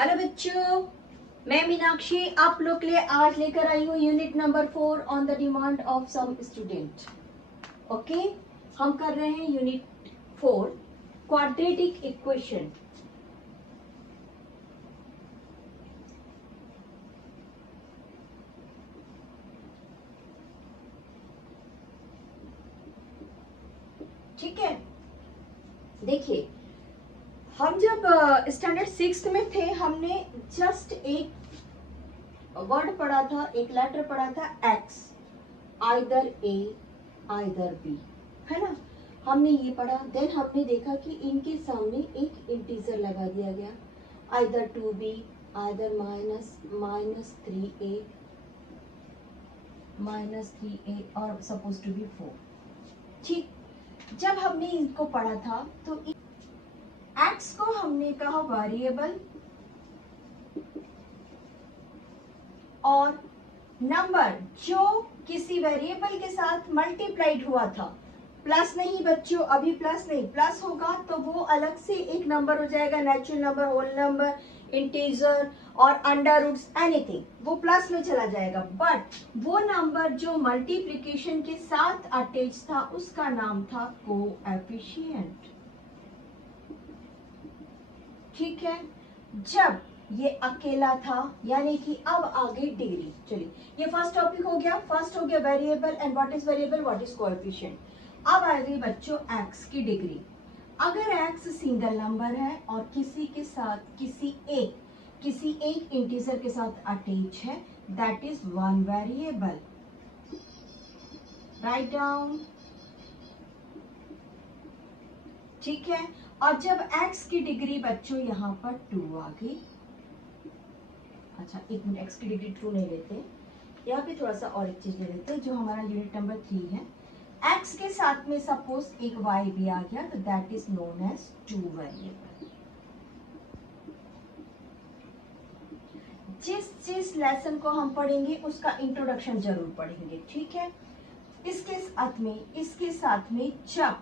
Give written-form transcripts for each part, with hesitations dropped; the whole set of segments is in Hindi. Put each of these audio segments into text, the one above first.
हेलो बच्चों, मैं मीनाक्षी आप लोग के लिए आज लेकर आई हूँ unit number 4 on the demand of some student. Okay, हम कर रहे हैं यूनिट 4 क्वाड्रेटिक इक्वेशन। ठीक है, देखिए हम जब स्टैंडर्ड 6 में थे हमने जस्ट एक वर्ड पढ़ा था, एक लेटर पढ़ा था एक्स, आइदर ए आइदर बी, है ना। हमने ये पढ़ा, देन हमने देखा कि इनके सामने एक इंटीजर लगा दिया गया, आइदर 2b आइदर -3a और सपोज टू बी 4। ठीक, जब हमने इनको पढ़ा था तो एक्स को हमने कहा वेरिएबल और नंबर जो किसी वेरिएबल के साथ मल्टीप्लाइड हुआ था, प्लस नहीं बच्चों, अभी प्लस नहीं, प्लस होगा तो वो अलग से एक नंबर हो जाएगा, natural number, whole number, integer और अंडर रूट्स, एनीथिंग, वो प्लस में चला जाएगा। बट वो नंबर जो मल्टीप्लिकेशन के साथ अटैच था उसका नाम था कोएफिशिएंट। ठीक है, जब ये अकेला था, यानी कि अब आगे डिग्री। चलिए, ये फर्स्ट टॉपिक हो गया, फर्स्ट हो गया variable and what is variable, what is coefficient. अब आ गई बच्चों एक्स की डिग्री। अगर एक्स सिंगल नंबर है और किसी के साथ किसी एक इंटीजर के साथ अटैच है, that is one variable. Write down. ठीक है, और जब x की डिग्री बच्चों यहाँ पर 2 आ गई, अच्छा एक मिनट, x की डिग्री 2 नहीं लेते, यहाँ पे थोड़ा सा और एक चीज ले लेते हैं जो हमारा यूनिट नंबर 3 है। x के साथ में सपोज एक y भी आ गया तो that is known as 2 variable. जिस लेसन को हम पढ़ेंगे उसका इंट्रोडक्शन जरूर पढ़ेंगे, ठीक है। इसके साथ में जब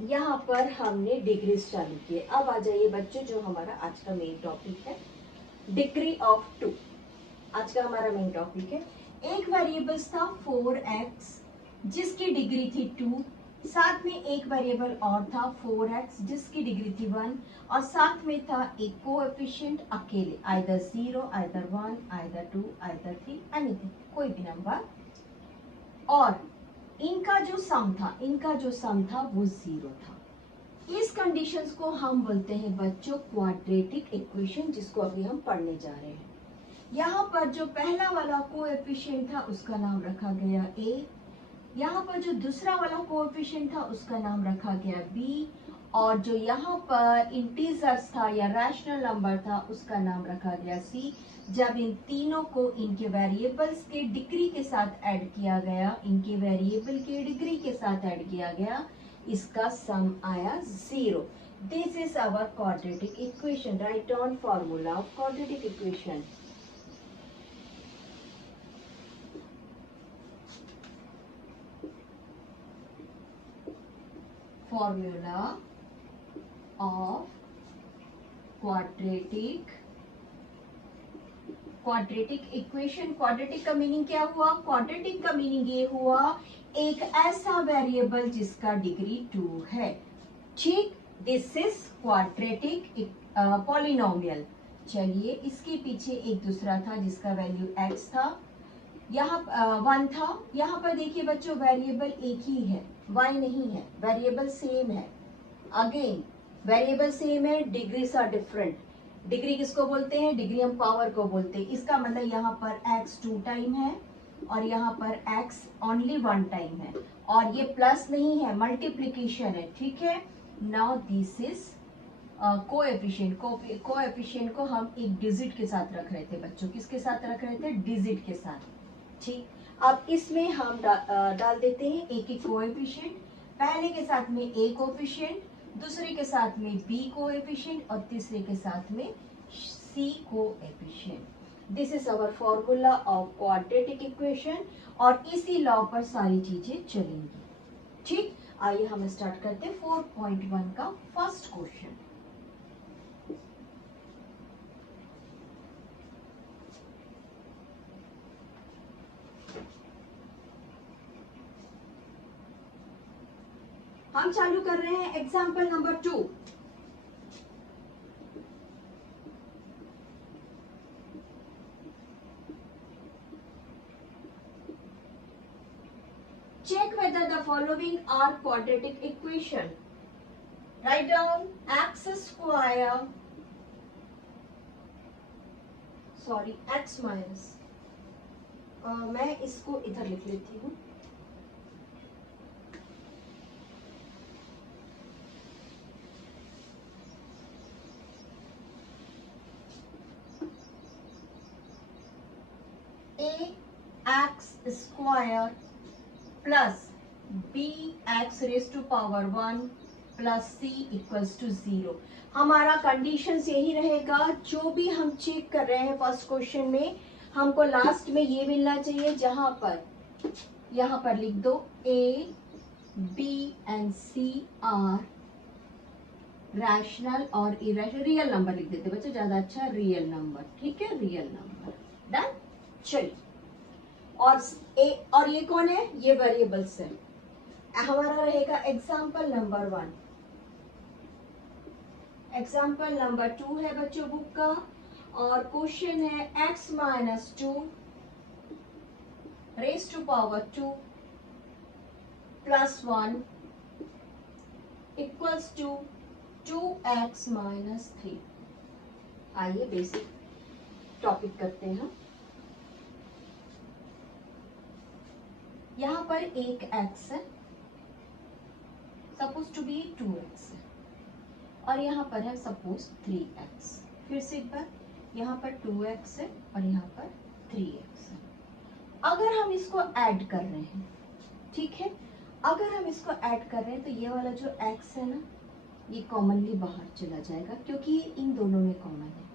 यहाँ पर हमने डिग्रीज चालू किए, अब आ जाइए बच्चों जो हमारा आज का मेन टॉपिक है, डिग्री ऑफ 2। आज का हमारा मेन टॉपिक है। एक वेरिएबल था 4x जिसकी डिग्री थी 2, साथ में एक वेरिएबल और था 4x जिसकी डिग्री थी 1, और साथ में था एक कोएफिशिएंट अकेले, either 0 either 1 either 2 either 3, anything, कोई भी नंबर, और इनका जो सम था वो 0 था। इस कंडीशंस को हम बोलते हैं बच्चों क्वाड्रेटिक इक्वेशन, जिसको अभी हम पढ़ने जा रहे हैं। यहाँ पर जो पहला वाला कोएफिशिएंट था उसका नाम रखा गया a, यहाँ पर जो दूसरा वाला कोएफिशिएंट था उसका नाम रखा गया b, और जो यहाँ पर इंटीजर्स था या रैशनल नंबर था उसका नाम रखा गया c। जब इन तीनों को इनके वेरिएबल्स के डिग्री के साथ ऐड किया गया, इनके वेरिएबल के डिग्री के साथ ऐड किया गया, इसका सम आया 0। This is our quadratic equation. Write down formula of quadratic equation. Formula of quadratic equation. Quadratic का मीनिंग क्या हुआ? क्वाड्रेटिक का मीनिंग ये हुआ एक ऐसा वेरिएबल जिसका डिग्री 2 है। ठीक, दिस इज क्वाड्रेटिक पॉलिनोमियल। चलिए, इसके पीछे एक दूसरा था जिसका वैल्यू x था, यहाँ 1 था। यहाँ पर देखिए बच्चों वेरिएबल एक ही है, y नहीं है, वेरिएबल सेम है। अगेन वेरिएबल सेम है, डिग्रीज आर डिफरेंट। डिग्री किसको बोलते हैं? डिग्री हम पावर को बोलते हैं। इसका मतलब यहाँ पर x 2 टाइम है और यहाँ पर x ओनली 1 टाइम है, और ये प्लस नहीं है, मल्टीप्लीकेशन है। ठीक है, now this is coefficient. Coefficient को हम एक डिजिट के साथ रख रहे थे बच्चों, किसके साथ रख रहे थे? डिजिट के साथ। ठीक, अब इसमें हम डाल देते हैं एक एक कोएफिशिएंट। पहले के साथ में a कोएफिशिएंट, दूसरे के साथ में b कोएफिशिएंट और तीसरे के साथ में c coefficient. This is our formula of quadratic equation, और इसी लॉ पर सारी चीजें चलेंगी। ठीक, आइए हम स्टार्ट करते हैं 4.1 का फर्स्ट क्वेश्चन। हम चालू कर रहे हैं example number 2। Check whether the following are quadratic equation. Write down x square, x minus, मैं इसको इधर लिख लेती हूँ, ax square plus B X raise to power 1 plus C equals to 0। हमारा कंडीशन यही रहेगा, जो भी हम चेक कर रहे हैं फर्स्ट क्वेश्चन में, हमको लास्ट में ये मिलना चाहिए, जहां पर यहां पर लिख दो A B and C are rational और इरेशनल, रियल नंबर लिख देते बच्चे, ज्यादा अच्छा, रियल नंबर, ठीक है, रियल नंबर, डन। चलिए, और ये कौन है, ये वेरिएबल्स है। हमारा रहेगा एग्जाम्पल नंबर 1। एग्जाम्पल नंबर 2 है बच्चों बुक का, और क्वेश्चन है x minus 2 raise to power 2 plus 1 equals to 2x minus 3। आइए बेसिक टॉपिक करते हैं। यहां पर एक x है, सपोज टू बी 2x है, और यहाँ पर है सपोज 3x। फिर से एक बार, यहाँ पर 2x है और यहाँ पर 3x है। अगर हम इसको ऐड कर रहे हैं, ठीक है, अगर हम इसको ऐड कर रहे हैं तो ये वाला जो x है ना, ये कॉमनली बाहर चला जाएगा, क्योंकि ये इन दोनों में कॉमन है।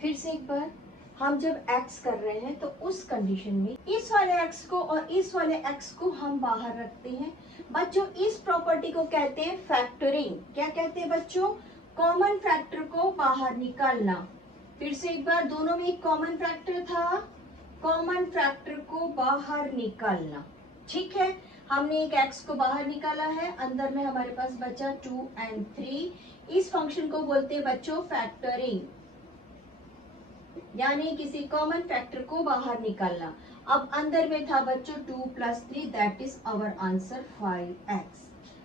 फिर से एक बार, हम जब x कर रहे हैं तो उस कंडीशन में इस वाले x को और इस वाले x को हम बाहर रखते हैं। बच्चों इस प्रॉपर्टी को कहते हैं फैक्टरिंग। क्या कहते हैं बच्चों, कॉमन फैक्टर को बाहर निकालना। फिर से एक बार, दोनों में एक कॉमन फैक्टर था, कॉमन फैक्टर को बाहर निकालना, ठीक है। हमने एक x को बाहर निकाला है, अंदर में हमारे पास बचा 2 and 3। इस फंक्शन को बोलते हैं बच्चों फैक्टरिंग, यानी किसी कॉमन फैक्टर को बाहर निकालना। अब अंदर में था बच्चों 2 + 3, that is our answer 5x।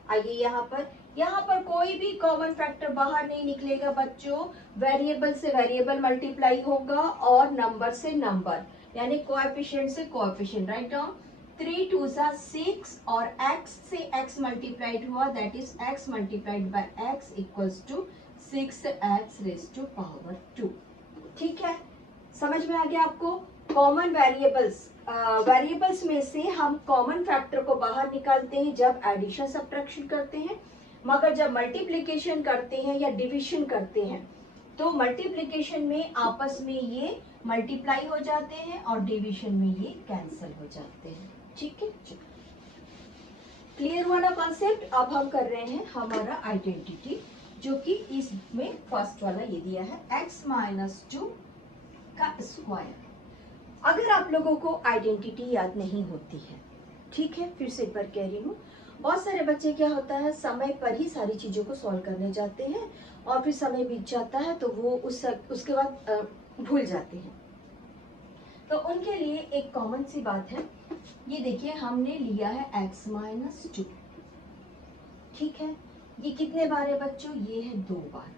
आइए यहाँ पर कोई भी कॉमन फैक्टर बाहर नहीं निकलेगा बच्चों, वेरिएबल से वेरिएबल मल्टीप्लाई होगा और नंबर से नंबर, यानी कोएफिशिएंट से कोएफिशिएंट। राइट डाउन 3 2 6 और x से x मल्टीप्लाइड हुआ, that is x multiplied by x equals to 6x raise to power 2। ठीक है, समझ में आ गया आपको। कॉमन वेरिएबल्स में से हम कॉमन फैक्टर को बाहर निकालते हैं जब एडिशन सब्ट्रैक्शन करते हैं, मगर जब मल्टीप्लिकेशन करते हैं या डिवीजन करते हैं तो मल्टीप्लिकेशन में आपस में ये मल्टीप्लाई हो जाते हैं और डिवीजन में ये कैंसिल हो जाते हैं। ठीक है, क्लियर हुआ ना कॉन्सेप्ट। अब हम कर रहे हैं हमारा आइडेंटिटी, जो कि इसमें फर्स्ट वाला ये दिया है x माइनस 2 का स्क्वायर। अगर आप लोगों को आइडेंटिटी याद नहीं होती है, ठीक है, फिर से एक बार कह रही हूँ, बहुत सारे बच्चे क्या होता है समय पर ही सारी चीजों को सॉल्व करने जाते हैं और फिर समय बीत जाता है तो वो उसके बाद भूल जाते हैं। तो उनके लिए एक कॉमन सी बात है, ये देखिए हमने लिया है x माइनस 2, ठीक है, ये कितने बार है बच्चों, ये है 2 बार,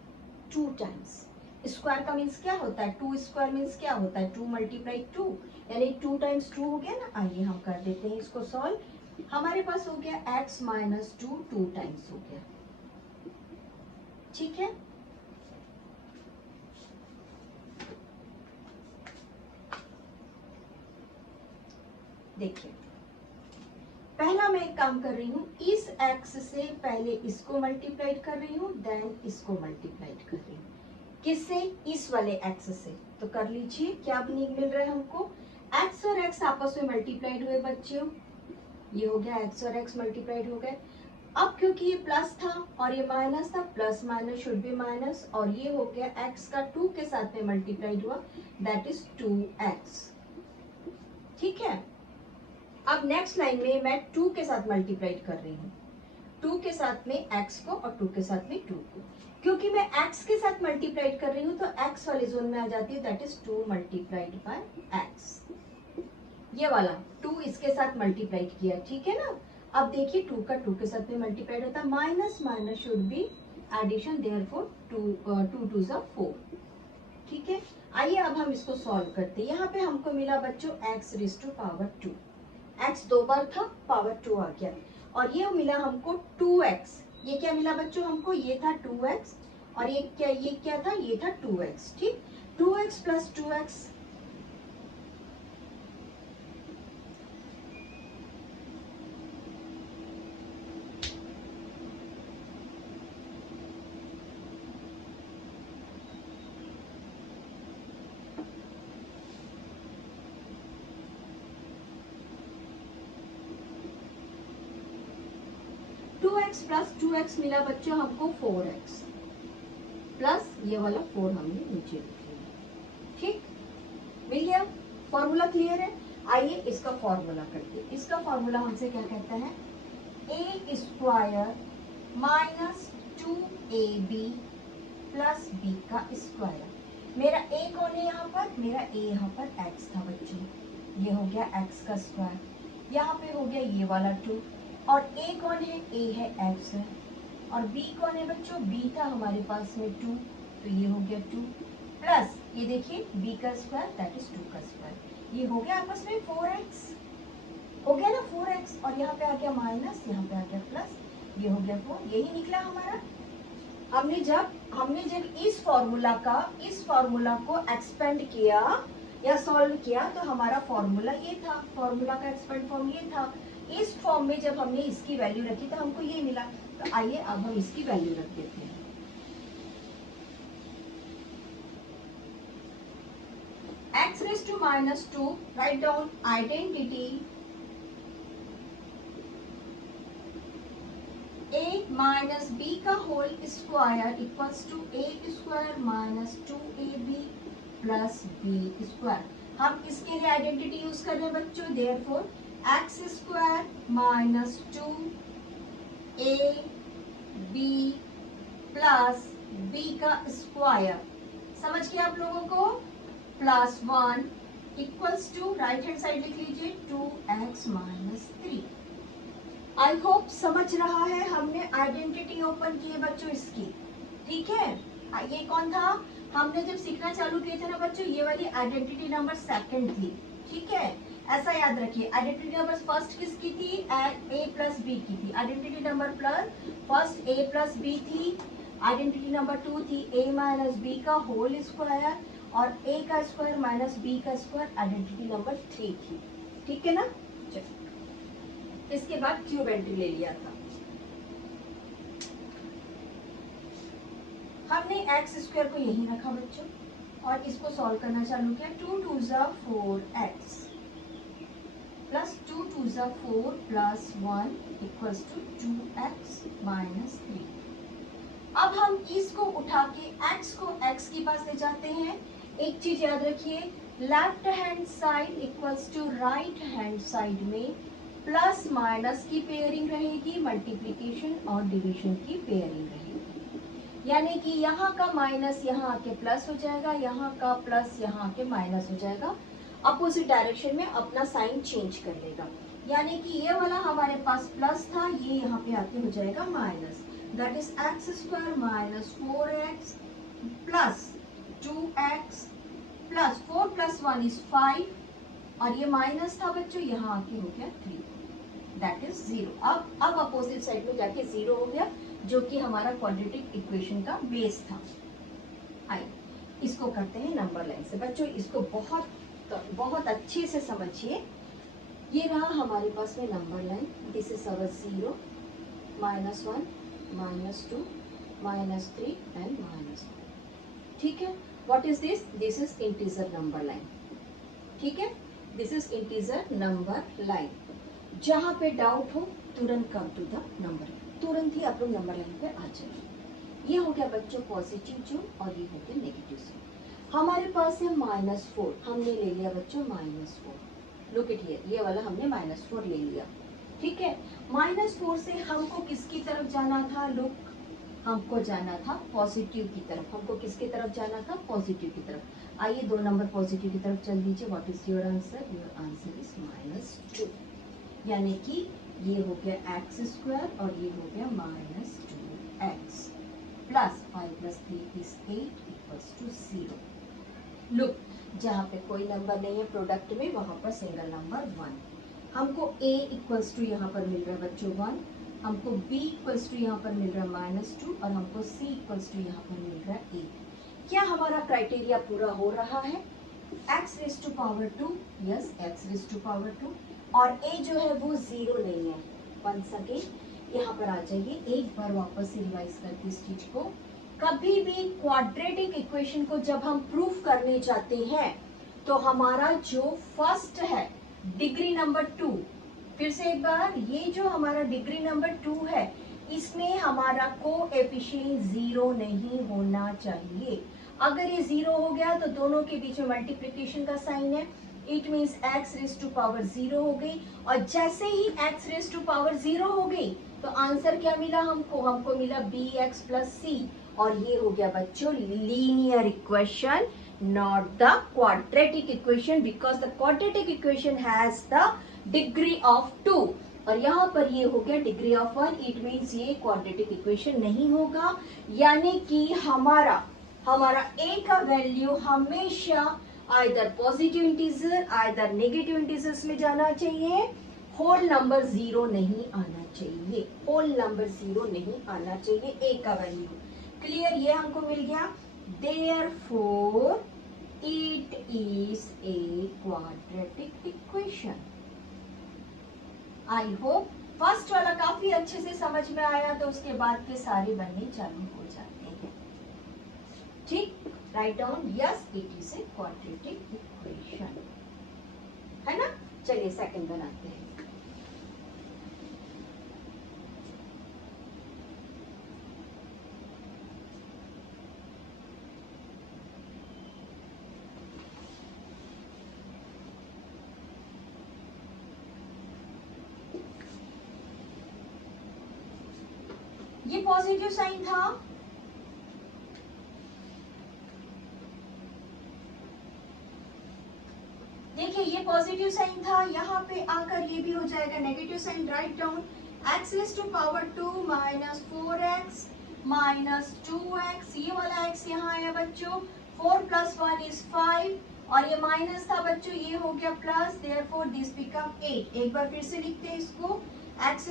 2 टाइम्स। स्क्वायर का मीन्स क्या होता है, 2 स्क्वायर मीन्स क्या होता है, 2 × 2, यानी 2 × 2 हो गया ना। आइए हम कर देते हैं इसको सॉल्व। हमारे पास हो गया x माइनस 2 टाइम्स हो गया, ठीक है। देखिए पहला मैं एक काम कर रही हूँ, इस x से पहले इसको मल्टीप्लाइड कर रही हूँ, देन इसको मल्टीप्लाइड कर रही हूँ, किससे, इस वाले x से। तो कर लीजिए, क्या मिल रहा है हमको, x और x आपस में मल्टीप्लाइड हुए बच्चों, ये हो गया x और x मल्टीप्लाइड हो गए। अब क्योंकि ये प्लस था और ये माइनस था, plus minus should B minus, और ये हो गया x का 2 के साथ में मल्टीप्लाइड हुआ, दैट इज 2x, ठीक है। अब नेक्स्ट लाइन में मैं 2 के साथ मल्टीप्लाइड कर रही हूँ, 2 के साथ में x को और 2 के साथ में 2 को। क्योंकि मैं x के साथ मल्टीप्लाइड कर रही हूँ तो x वाले जोन में आ जाती है, that is 2 multiplied by x। ये वाला 2 इसके साथ मल्टीप्लाइड किया, ठीक है ना। अब देखिए 2 का 2 के साथ में मल्टीप्लाइड होता है, minus minus should be addition, therefore 2 2 जा 4, ठीक है। आइए अब हम इसको सॉल्व करते हैं। यहाँ पे हमको मिला बच्चों x raise to power 2, x 2 बार था, पावर 2 आ गया, और ये मिला हमको 2x। ये क्या मिला बच्चों हमको, ये था 2x, और ये क्या था, ये था 2x, ठीक। 2x plus 2x 2x plus 2x मिला बच्चों हमको 4x, प्लस ये वाला 4 हमने नीचे लिख लिया, ठीक, मिल गया। फॉर्मूला क्लियर है। आइए इसका फॉर्मूला करते हैं। इसका फॉर्मूला हमसे क्या कहता है, a square minus 2ab plus b का स्क्वायर। मेरा a कौन है यहाँ पर, मेरा a यहाँ पर x था बच्चों, ये हो गया x का स्क्वायर, यहाँ पे हो गया ये वाला 2, और a कौन है, a है x है, और b कौन है बच्चों, b था हमारे पास में 2, तो ये हो गया 2, प्लस ये देखिए b का स्क्वायर दैट इज 2 का स्क्वायर, ये हो गया आपस में 4x, हो गया ना 4x, और यहाँ पे आ गया माइनस, यहाँ पे आ गया प्लस, ये हो गया 4, यही निकला हमारा। हमने जब इस फॉर्मूला को एक्सपेंड किया या सॉल्व किया तो हमारा फॉर्मूला ये था, फॉर्मूला का एक्सपेंड फॉर्म ये था। इस फॉर्म में जब हमने इसकी वैल्यू रखी तो हमको ये मिला, तो आइए अब हम इसकी वैल्यू रख देते हैं। x raise to minus 2, write down identity a minus b का whole square equals to a square minus 2ab plus b square. हम इसके लिए आइडेंटिटी यूज कर रहे हैं बच्चों, therefore x square minus 2ab plus b का स्क्वायर, समझ गए आप लोगों को, plus 1 equals to, right hand side लिख लीजिए 2x माइनस 3। आई होप समझ रहा है। हमने आइडेंटिटी ओपन की है बच्चों इसकी, ठीक है। ये कौन था, हमने जब सीखना चालू किए थे ना बच्चों, ये वाली आइडेंटिटी नंबर सेकंड थी, ठीक है, ऐसा याद रखिए। आइडेंटिटी नंबर फर्स्ट किसकी थी, a प्लस बी की थी। Identity number plus first a plus B थी, आइडेंटिटी नंबर 2 थी a माइनस बी का होल स्क्वायर, और a का स्क्वायर माइनस b का स्क्वायर आइडेंटिटी नंबर 3 थी, ठीक है ना। चलो इसके बाद क्यूब एंट्री ले लिया था हमने, एक्स स्क्वायर को यहीं रखा बच्चों, और इसको सॉल्व करना चालू किया। 2 2 जा 4x प्लस 2 2 जा 4 plus 1 equals to 2x minus 3। अब हम इसको उठा के x को x के पास ले जाते हैं। एक चीज याद रखिए, left hand side equals to right hand side में प्लस माइनस की पेयरिंग रहेगी, मल्टीप्लीकेशन और डिवीजन की पेयरिंग रहेगी। यानी कि यहाँ का माइनस यहाँ आके प्लस हो जाएगा, यहाँ का प्लस यहाँ आके माइनस हो जाएगा, अपोजिट डायरेक्शन में अपना साइन चेंज कर लेगा। यानी कि ये वाला हमारे पास प्लस था, ये यहाँ पे आके हो जाएगा minus, that is X square minus 4x plus 2x plus 4 plus 1 is 5, और ये माइनस था बच्चों, यहाँ आके हो गया 3, दैट इज 0। अब अपोजिट साइड में जाके 0 हो गया, जो कि हमारा क्वाड्रेटिक इक्वेशन का बेस था। आइए इसको करते हैं नंबर लाइन से बच्चों, इसको बहुत अच्छे से समझिए। ये रहा हमारे पास में number line, this is our 0 minus 1 minus 2 minus 3 and minus 4, ठीक है। What is this, this is integer number line, ठीक है, this is integer number line. जहां पे डाउट हो तुरंत कम टू द नंबर, तुरंत ही आप लोग नंबर लाइन पे आ जाइए। ये हो गया बच्चों पॉजिटिव जोन, और ये हो गया नेगेटिव जोन। हमारे पास है -4, हमने ले लिया बच्चों -4, लुक इट हियर, ये वाला हमने -4 ले लिया, ठीक है, -4 से हमको किसकी तरफ जाना था? लुक, हमको जाना था पॉजिटिव की तरफ। हमको किसकी तरफ जाना था? पॉजिटिव की तरफ। आइए 2 नंबर पॉजिटिव की तरफ चल दीजिए। What is your answer? Your answer is -2, यानी कि ये हो गया x² और ये हो गया -2x प्लस 5 + 3 is 8 = 0। लुक, जहाँ पे कोई नंबर नहीं है प्रोडक्ट में, वहां पर सिंगल नंबर 1। हमको a = यहाँ पर मिल रहा है बच्चों 1, हमको b = यहाँ पर मिल रहा है -2 और हमको c = यहाँ पर मिल रहा है 8। क्या हमारा क्राइटेरिया पूरा हो रहा है? x⁻², यस, x⁻², और a जो है वो 0 नहीं है। वंस अगेन यहाँ पर आ जाइए, एक बार वापस से रिवाइज करके इस चीज को। कभी भी क्वाड्रेटिक इक्वेशन को जब हम प्रूफ करने जाते हैं तो हमारा जो फर्स्ट है डिग्री नंबर 2, फिर से एक बार, ये जो हमारा डिग्री नंबर 2 है इसमें हमारा कोएफिशिएंट 0 नहीं होना चाहिए। अगर ये 0 हो गया तो दोनों के बीच में मल्टीप्लिकेशन का साइन है, इट मीन्स x⁻0 हो गई। और जैसे ही x⁻0 हो गई तो आंसर क्या मिला हमको? हमको मिला bx + c, और ये हो गया बच्चों linear equation, not the quadratic equation, because the quadratic equation has the degree of 2 और यहाँ पर ये हो गया डिग्री ऑफ 1। इट मीन्स ये क्वाड्रेटिक इक्वेशन नहीं होगा, यानी कि हमारा a का वैल्यू हमेशा either positive integer either negative integers में जाना चाहिए, होल नंबर 0 नहीं आना चाहिए, होल नंबर 0 नहीं आना चाहिए a का वैल्यू। क्लियर? ये हमको मिल गया। Therefore, it is a quadratic equation. I hope first वाला काफी अच्छे से समझ में आया, तो उसके बाद के सारे बनने चालू हो जाते हैं। ठीक, write down, yes it is a quadratic equation, है ना? चलिए सेकंड बनाते हैं। ये पॉजिटिव साइन था, देखिए ये पॉजिटिव साइन था, यहाँ पे आकर ये भी हो जाएगा negative sign. Write down, x⁻2 -4x -2x, ये वाला x यहाँ आया बच्चों, 4 + 1 is 5, और ये माइनस था बच्चों, ये हो गया प्लस, देयरफॉर दिस बिकम 8। एक बार फिर से लिखते हैं इसको, x²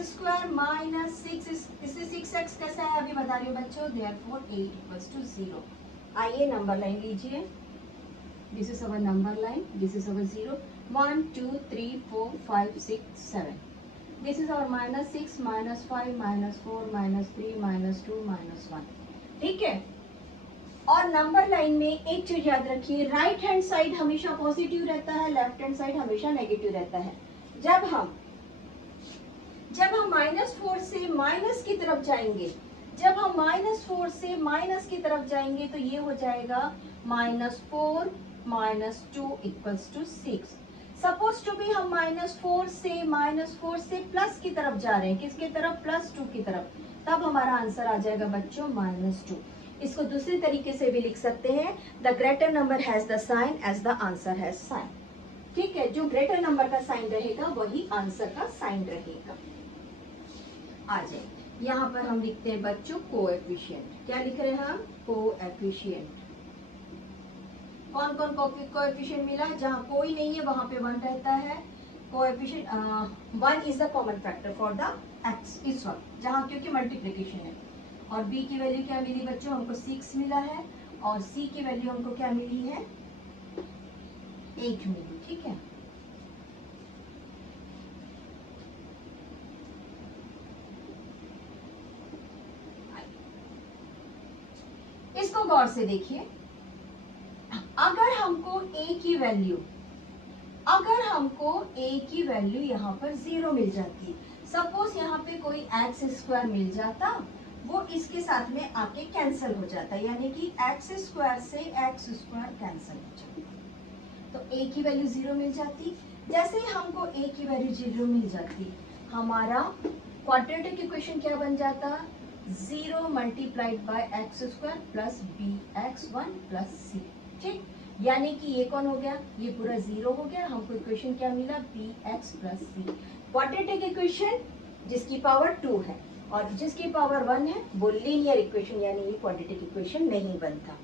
-6, इससे 6x कैसा है अभी बता रही हूँ बच्चों, देयरफॉर 8 = 0। आइए नंबर लाइन लीजिए, this is our number line, this is our 0, 1 2 3 4 5 6 7, this is अवर -6 -5 -4 -3 -2 -1। ठीक है, और नंबर लाइन में एक चीज याद रखिए, राइट हैंड साइड हमेशा पॉजिटिव रहता है, लेफ्ट हैंड साइड हमेशा नेगेटिव रहता है। जब हम -4 से माइनस की तरफ जाएंगे, जब हम -4 से माइनस की तरफ जाएंगे तो ये हो जाएगा -4 -2 = 6। सपोज टू भी हम -4 से प्लस की तरफ जा रहे हैं, किसकी तरफ? +2 की तरफ, तब हमारा आंसर आ जाएगा बच्चों -2। इसको दूसरी तरीके से भी लिख सकते हैं, the greater number has the sign as the answer has sign. ठीक है, जो ग्रेटर नंबर का साइन रहेगा वही आंसर का साइन रहेगा। आ जाए, यहाँ पर हम लिखते हैं बच्चों कोएफिशिएंट। क्या लिख रहे हैं हम? कोएफिशिएंट। कौन कौन कोएफिशिएंट मिला? जहाँ कोई नहीं है वहां पे 1 रहता है। Coefficient 1 is the common factor for the x, इस वक्त जहाँ, क्योंकि मल्टीप्लिकेशन है। और b की वैल्यू क्या मिली बच्चों? हमको 6 मिला है, और c की वैल्यू हमको क्या मिली है? 8 मिली। ठीक है, इसको गौर से देखिए, अगर हमको a की वैल्यू यहाँ पर 0 मिल जाती, सपोज यहाँ पे कोई x² मिल जाता, वो इसके साथ में आके कैंसिल हो जाता, यानी कि x² से x² कैंसिल हो जाता, तो a की वैल्यू 0 मिल जाती। जैसे ही हमको a की वैल्यू 0 मिल जाती, हमारा क्वाड्रेटिक इक्वेशन क्या बन जाता, 0 multiplied by x square plus B x one plus c. ठीक, यानी कि ये कौन हो गया, ये पूरा 0 हो गया, हमको इक्वेशन क्या मिला, बी एक्स प्लस सी। क्वाड्रेटिक इक्वेशन जिसकी पावर 2 है और जिसकी पावर 1 है वो लीनियर इक्वेशन यानी ये क्वाड्रेटिक इक्वेशन नहीं बनता।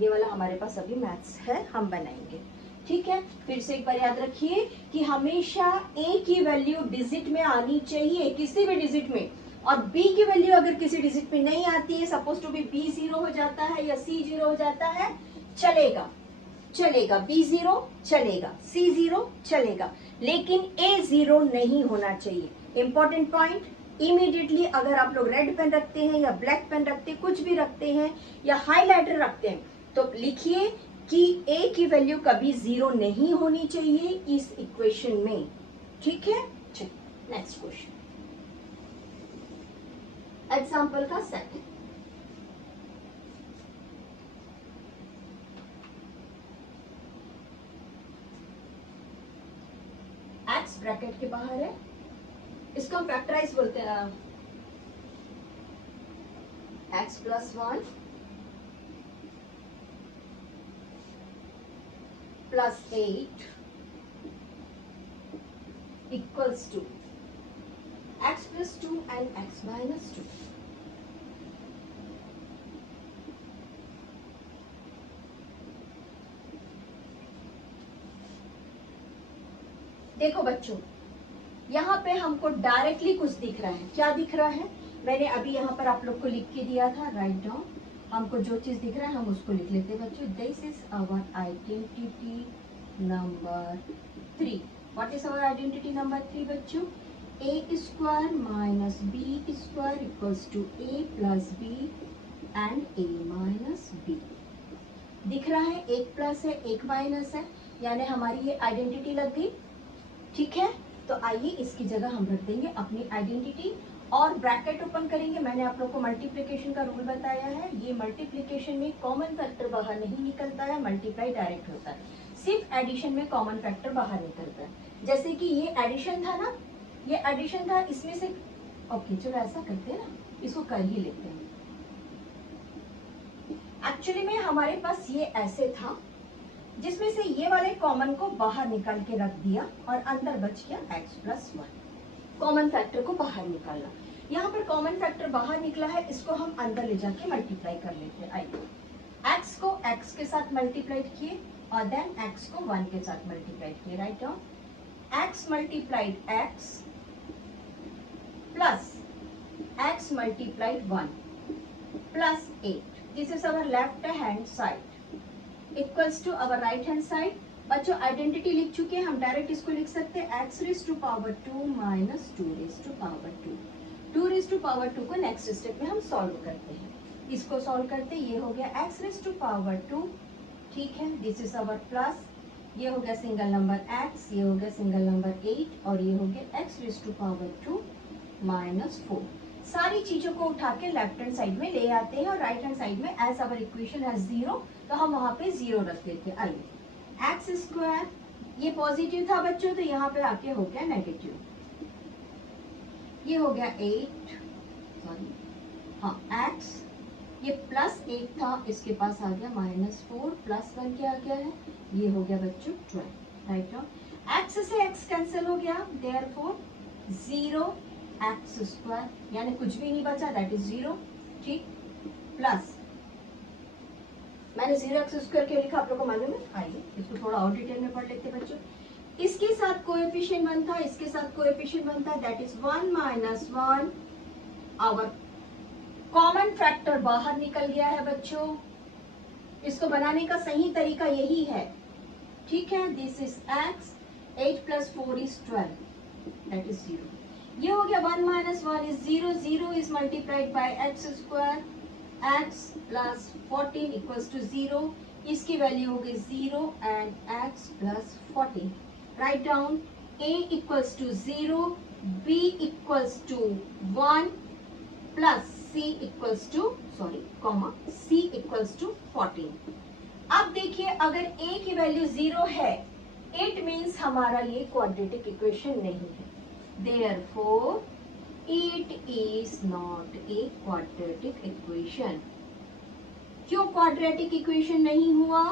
ये वाला हमारे पास अभी मैथ्स है, हम बनाएंगे। ठीक है, फिर से एक बार याद रखिए कि हमेशा a की वैल्यू डिजिट में आनी चाहिए, किसी भी डिजिट में, और b की वैल्यू अगर किसी डिजिट में नहीं आती है, सपोज टू बी b 0 हो जाता है या c 0 हो जाता है, चलेगा, b 0 चलेगा, c 0 चलेगा, लेकिन a 0 नहीं होना चाहिए। इंपॉर्टेंट पॉइंट, इमीडिएटली अगर आप लोग रेड पेन रखते हैं या ब्लैक पेन रखते हैं, कुछ भी रखते हैं या हाईलाइटर रखते हैं, तो लिखिए कि a की वैल्यू कभी 0 नहीं होनी चाहिए इस इक्वेशन में। ठीक है, चलिए नेक्स्ट क्वेश्चन, एग्जाम्पल का सेकंड। एक्स ब्रैकेट के बाहर है, इसको हम फैक्टराइज बोलते हैं, X plus 1 plus 8 equals to x plus 2 and x minus 2। देखो बच्चों, यहाँ पे हमको डायरेक्टली कुछ दिख रहा है, क्या दिख रहा है, मैंने अभी यहाँ पर आप लोग को लिख के दिया था, राइट डाउन। हमको जो चीज दिख रहा है हम उसको लिख लेते हैं बच्चों। This is our identity number 3। What is our identity number 3 बच्चों, a square minus B square equals to a plus B and a minus B. दिख रहा है, एक प्लस है एक माइनस है, यानी हमारी ये आइडेंटिटी लग गई। ठीक है, तो आइए इसकी जगह हम रख देंगे अपनी आइडेंटिटी और ब्रैकेट ओपन करेंगे। मैंने आप लोग को मल्टीप्लिकेशन का रूल बताया है, ये मल्टीप्लिकेशन में कॉमन फैक्टर बाहर नहीं निकलता है, मल्टीप्लाई डायरेक्ट होता है, सिर्फ एडिशन में कॉमन फैक्टर बाहर निकलता है। जैसे कि ये एडिशन था ना, ये एडिशन था, इसमें से ओके चलो ऐसा करते हैं ना, इसको कर ही लेते हैं। एक्चुअली में हमारे पास ये ऐसे था जिसमें से ये वाले कॉमन को बाहर निकाल के रख दिया और अंदर बच गया x प्लस 1। कॉमन फैक्टर को बाहर निकालना, यहाँ पर कॉमन फैक्टर बाहर निकला है, इसको हम अंदर ले जाके मल्टीप्लाई कर लेते हैं। आइए, x को x के साथ मल्टीप्लाई किए और देन x को 1 के साथ मल्टीप्लाई किए, write down. x multiplied x plus x multiplied 1 plus 8, this is our left hand side equals to our right hand side. बच्चों आइडेंटिटी लिख चुके हैं, हम डायरेक्ट इसको लिख सकते हैं x raise to power 2 minus 2 raise to power 2। 2 raise to power 2 को नेक्स्ट स्टेप में हम सॉल्व करते हैं। इसको सॉल्व करते ये हो गया x रेज टू पावर 2, ठीक है, दिस इज अवर प्लस, ये हो गया सिंगल नंबर x, ये हो गया सिंगल नंबर 8 और ये हो गया x raise to power 2 minus 4। सारी चीजों को उठा के लेफ्ट हैंड साइड में ले आते हैं और राइट हैंड साइड में एज अवर इक्वेशन है 0, तो हम वहां पे 0 रख देते हैं। आइए, एक्स स्क्वायर ये पॉजिटिव था बच्चों, तो यहाँ पे आके हो गया नेगेटिव, ये हो गया 8, सॉरी हाँ एक्स, ये प्लस 8 था, इसके पास आ गया माइनस 4 प्लस 1 क्या आ गया है, ये हो गया बच्चों 12, राइट नाउ एक्स से एक्स कैंसिल हो गया, देयरफॉर 0 एक्स स्क्वायर, यानी कुछ भी नहीं बचा, दैट इज 0, ठीक, प्लस मैंने 0 एक्स स्क्वायर क्यों लिखा आप लोगों को मालूम है, आइए इसको थोड़ा और डिटेल में पढ़ लेते बच्चों। इसके साथ कोएफिशिएंट 1 था, इसके साथ कोएफिशिएंट 1 था, that is 1 minus 1, our common factor बाहर निकल गया है बच्चों। इसको बनाने का सही तरीका यही है, ठीक है, this is X, 8 plus 4 is 12, that is 0। ये हो गया 1 minus 1 is 0, 0 is multiplied by x square, x plus 14 equals to 0, इसकी वैल्यू हो गई 0 and x plus 14। Write down, a equals to 0, b equals to 1 plus c equals to sorry comma c equals to 14। अब देखिए अगर a की वैल्यू 0 है, इट मीन्स हमारा ये क्वाड्रेटिक इक्वेशन नहीं है। therefore it is not a quadratic equation. क्यों quadratic equation नहीं हुआ?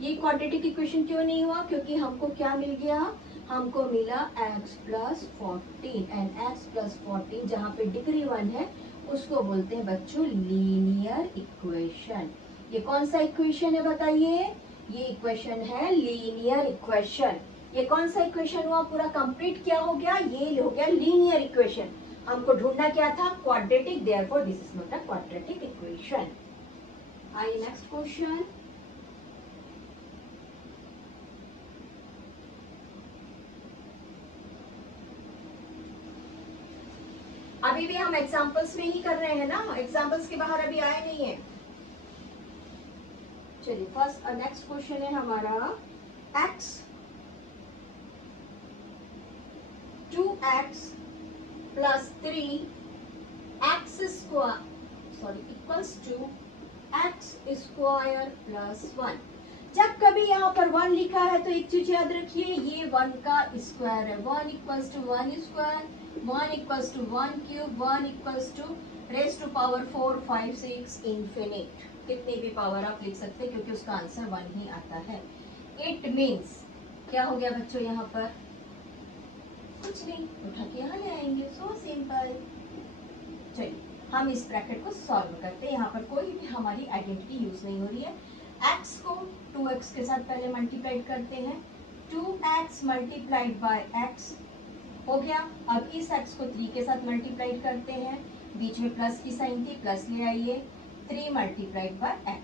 ये quadratic equation क्यों नहीं हुआ? क्योंकि हमको क्या मिल गया? हमको मिला x plus 14 and x plus 14 जहाँ पे डिग्री 1 है उसको बोलते हैं बच्चों लीनियर इक्वेशन। ये कौन सा इक्वेशन है बताइए? ये इक्वेशन है लीनियर इक्वेशन। ये कौन सा इक्वेशन हुआ? पूरा कंप्लीट क्या हो गया? ये हो गया लीनियर इक्वेशन। हमको ढूंढना क्या था? Quadratic, therefore this is not a quadratic equation. आइए नेक्स्ट क्वेश्चन। अभी भी हम एग्जांपल्स में ही कर रहे हैं ना, एग्जांपल्स के बाहर अभी आए नहीं है। चलिए फर्स्ट नेक्स्ट क्वेश्चन है हमारा x 2x plus 3 x square equals to x square plus 1। जब कभी यहाँ पर 1 लिखा है तो एक चीज याद रखिए, ये 1 का स्क्वायर है। 1 equals to 1 square, 1 equals to 1 cube, 1 equals to raise to power 4 5 6 infinite. कितनी भी पावर आप लिख सकते हैं क्योंकि उसका आंसर 1 ही आता है। इट मीन्स क्या हो गया बच्चों? यहाँ पर कुछ नहीं, उठा के यहाँ ले आएंगे। So simple. चलिए हम इस ब्रैकेट को सॉल्व करते हैं। यहाँ पर कोई भी हमारी आइडेंटिटी यूज नहीं हो रही है। x को 2x के साथ पहले मल्टीप्लाइड करते हैं। 2x मल्टीप्लाइड बाय x हो गया। अब इस x को 3 के साथ मल्टीप्लाइड करते हैं। बीच में प्लस की साइन थी, प्लस ले आइए। 3 multiplied by x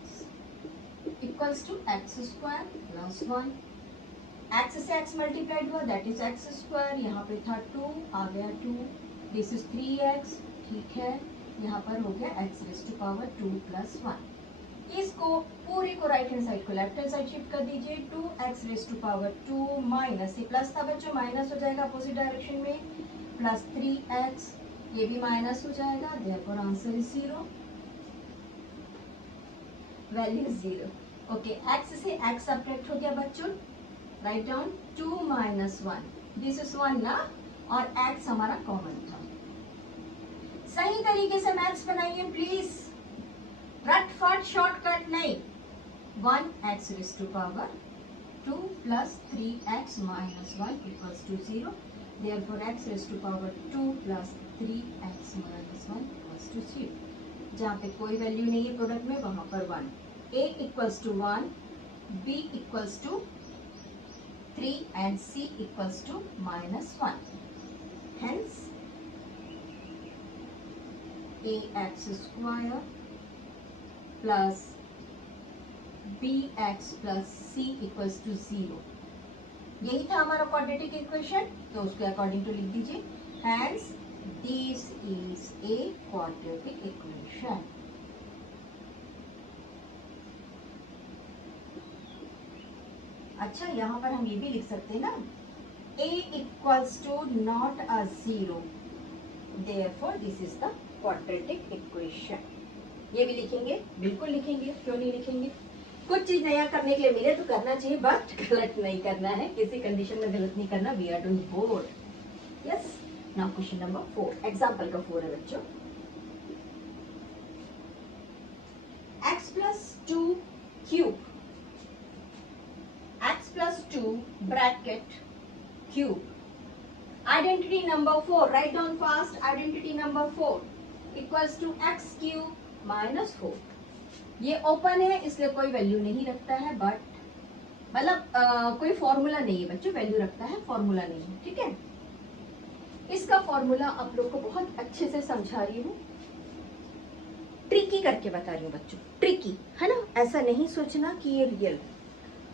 equals to x square plus 1। x से x मल्टीप्लाइड हुआ, दैट इज एक्स स्क्वायर। यहाँ पे था 2, आ गया 2। दिस इज 3x, ठीक है। यहाँ पर हो गया x raise to power 2 plus 1। इसको पूरे को राइट हैंड साइड को लेफ्ट हैंड साइड शिफ्ट कर दीजिए। 2x raise to power 2 minus, ये प्लस था बच्चों, माइनस हो जाएगा अपोजिट डायरेक्शन में, प्लस 3x, ये भी माइनस हो जाएगा, therefore answer is 0, value 0। Okay, x से x सब्ट्रैक्ट हो गया बच्चों। Write down 2 minus 1, this is 1 ना, और x हमारा कॉमन था। सही तरीके से मैथ्स बनाइए प्लीज, रटफट शॉर्टकट नहीं। 1x raise to power 2 plus 3x minus 1 equals to 0, therefore x raise to power 2 plus 3x minus 1 equals to 0। जहाँ पे कोई वैल्यू नहीं है प्रोडक्ट में वहां पर 1। a equals to 1, b equals to 3 and c equals to minus 1. Hence, ax square plus bx plus c equals to 0. यही था हमारा क्वाड्रेटिक इक्वेशन, तो उसके अकॉर्डिंग टू लिख दीजिए। Hence, this is a quadratic equation. अच्छा, यहाँ पर हम ये भी लिख सकते हैं ना, a equals to not a 0, therefore this is the quadratic equation. ये भी लिखेंगे, बिल्कुल लिखेंगे, क्यों नहीं लिखेंगे। कुछ चीज नया करने के लिए मिले तो करना चाहिए, बट गलत नहीं करना है, किसी कंडीशन में गलत नहीं करना। We are doing both. Yes, now question number 4, example का 4 है बच्चों। x plus 2 cube, x plus 2 bracket cube. Identity number 4, write down fast. Identity number 4 equals to x cube minus 4. ये ओपन है इसलिए कोई वैल्यू नहीं रखता है, बट मतलब कोई फॉर्मूला नहीं है बच्चों, वैल्यू रखता है, फॉर्मूला नहीं है, ठीक है। इसका फॉर्मूला आप लोग को बहुत अच्छे से समझा रही हूँ, ट्रिकी करके बता रही हूँ बच्चों, ट्रिकी है ना। ऐसा नहीं सोचना कि ये रियल,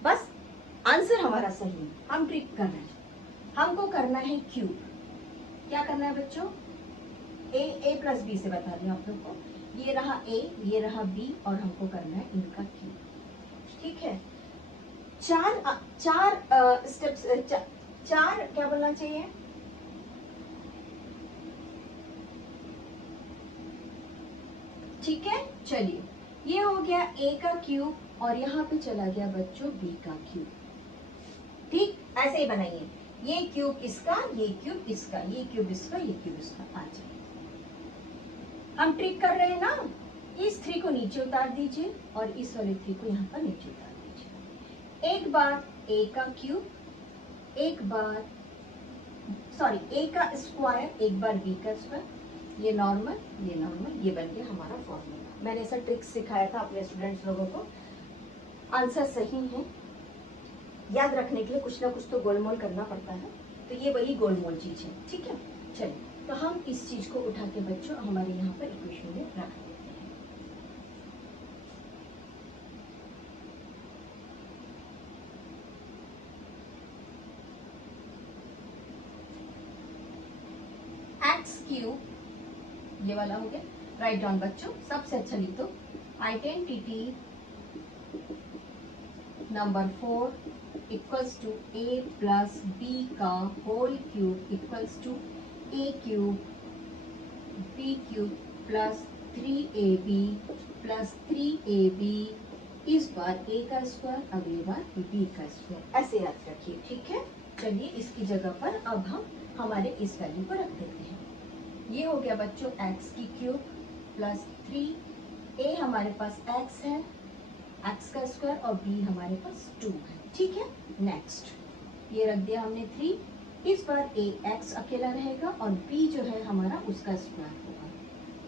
बस आंसर हमारा सही है, हम ट्रिक कर रहे हैं। हमको करना है क्यूब। क्या करना है बच्चों? a प्लस बी से बता रही हूँ आप लोग को। ये रहा a, ये रहा b, और हमको करना है इनका क्यूब, ठीक है। चार स्टेप्स, चार क्या बोलना चाहिए, ठीक है। चलिए, ये हो गया a का क्यूब और यहाँ पे चला गया बच्चों b का क्यूब, ठीक। ऐसे ही बनाइए, ये क्यूब इसका, ये क्यूब इसका, ये क्यूब इसका, ये क्यूब इसका। आ जाए, हम ट्रिक कर रहे हैं ना, इस 3 को नीचे उतार दीजिए और इस वाले 3 को यहाँ पर नीचे उतार दीजिए। एक बार a का क्यूब, एक बार सॉरी a का स्क्वायर, एक बार b का स्क्वायर, ये नॉर्मल, ये नॉर्मल, ये बन गया हमारा फॉर्मूला। मैंने ऐसा ट्रिक सिखाया था अपने स्टूडेंट्स लोगों को। आंसर सही है। याद रखने के लिए कुछ ना कुछ तो गोलमोल करना पड़ता है, तो ये वही गोलमोल चीज है। ठीक है, चलिए तो हम इस चीज को उठा के बच्चों हमारे यहाँ पर इक्वेशन में रख देते हैं। एक्स क्यूब ये वाला हो गया, राइट डाउन बच्चों, सबसे अच्छा लिख दो। Identity number 4 equals to a plus b का whole cube equals to a cube b cube plus 3ab plus 3ab, इस बार a का स्क्वायर, अगली बार b का स्क्वायर, ऐसे याद रखिए। ठीक है, चलिए इसकी जगह पर अब हम हमारे इस वैल्यू को रख देते हैं। ये हो गया बच्चों x की क्यूब प्लस 3a, हमारे पास x है, x का स्क्वायर, और b हमारे पास 2 है। ठीक है, नेक्स्ट ये रख दिया हमने 3, इस बार a x अकेला रहेगा और b जो है हमारा उसका स्क्वायर होगा।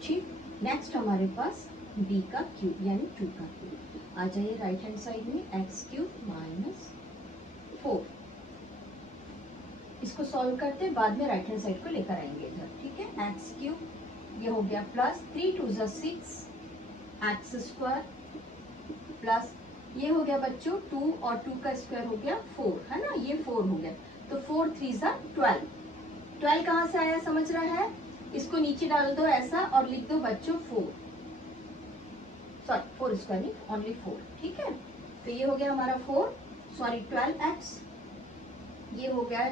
ठीक, नेक्स्ट हमारे पास b का क्यूब यानी 2 का क्यूब। आ जाइए राइट हैंड साइड में, x क्यूब माइनस 4, इसको सॉल्व करते बाद में राइट हैंड साइड को लेकर आएंगे इधर। ठीक है, एक्स क्यूब ये हो गया प्लस 3 2 ज़ा 6 एक्स स्क्वायर प्लस ये हो गया बच्चों 2 और 2 का स्क्वायर हो गया 4, है ना, ये 4 हो गया, तो 4 3 ज़ा 12। 12 कहाँ से आया समझ रहा है, इसको नीचे डाल दो ऐसा और लिख दो बच्चों 4, सॉरी 4 स्क्वायर नहीं, ओनली 4। ठीक है, तो ये हो गया हमारा 4 सॉरी 12x, ये हो गया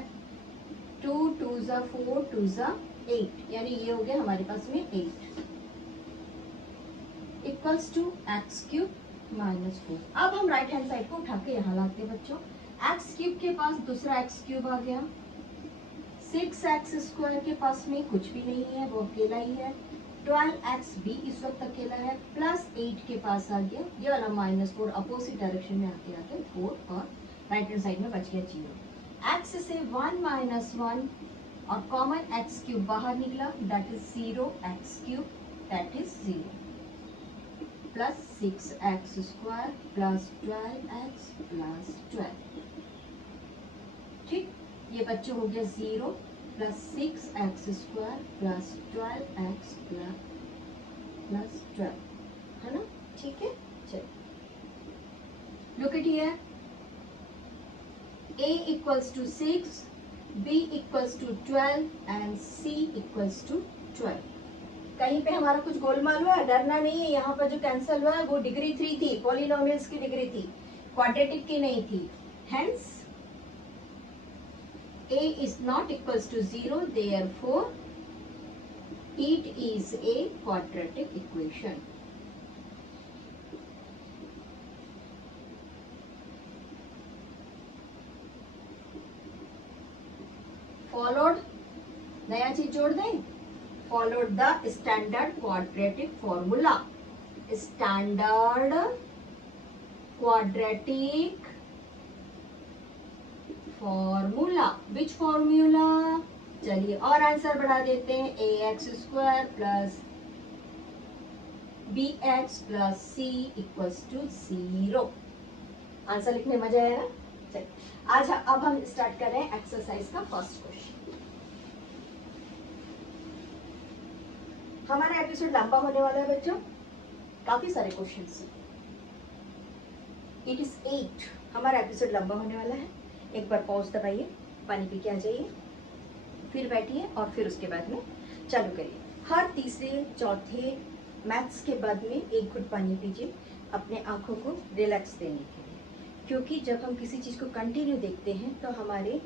2 2 ज़ा 4 2 ज़ा 8, यानी ये हो गया हमारे पास में 8 equals to X cube minus 4। अब हम राइट हैंड साइड को उठा के यहाँ लाते हैं बच्चों। एक्स क्यूब के पास दूसरा एक्स क्यूब आ गया, 6x स्क्वायर के पास में कुछ भी नहीं है, वो अकेला ही है, 12x भी इस वक्त अकेला है, प्लस 8 के पास आ गया ये वाला माइनस 4, अपोजिट डायरेक्शन में आते आते 4 और राइट हैंड साइड में बच गया 0। x से 1 माइनस 1 और कॉमन x क्यूब बाहर निकला, that is 0x cube, that is 0 plus 6x square plus 12x plus 12। ठीक, ये बच्चों हो गया 0 plus 6x square plus 12x plus 12, है ना। ठीक है, चलिए look it here, a equals to 6, b equals to 12 and c equals to 12। कहीं पे हमारा कुछ गोलमाल हुआ है, डरना नहीं है, यहाँ पर जो कैंसिल हुआ है वो डिग्री 3 थी, पॉलिनोमियल्स की डिग्री थी, क्वाड्रेटिक की नहीं थी। Hence a is not equals to 0, therefore it is a quadratic equation. Followed, नया चीज जोड़ दें, followed the standard quadratic formula. Standard quadratic formula. Which formula? चलिए और आंसर बढ़ा देते हैं, ax square plus bx plus c equals to 0। Answer लिखने मजा आया ना। चलिए आज अब हम स्टार्ट कर रहे हैं एक्सरसाइज का फर्स्ट क्वेश्चन। हमारा एपिसोड लंबा होने वाला है बच्चों, काफी सारे क्वेश्चंस हैं। इट इज 8, हमारा एपिसोड लंबा होने वाला है। एक बार पॉज दबाइए, पानी पी के आ जाइए, फिर बैठिए और फिर उसके बाद में चालू करिए। हर तीसरे चौथे मैथ्स के बाद में एक घुट पानी पीजिए अपने आंखों को रिलैक्स देने के लिए, क्योंकि जब हम किसी चीज़ को कंटिन्यू देखते हैं तो हमारे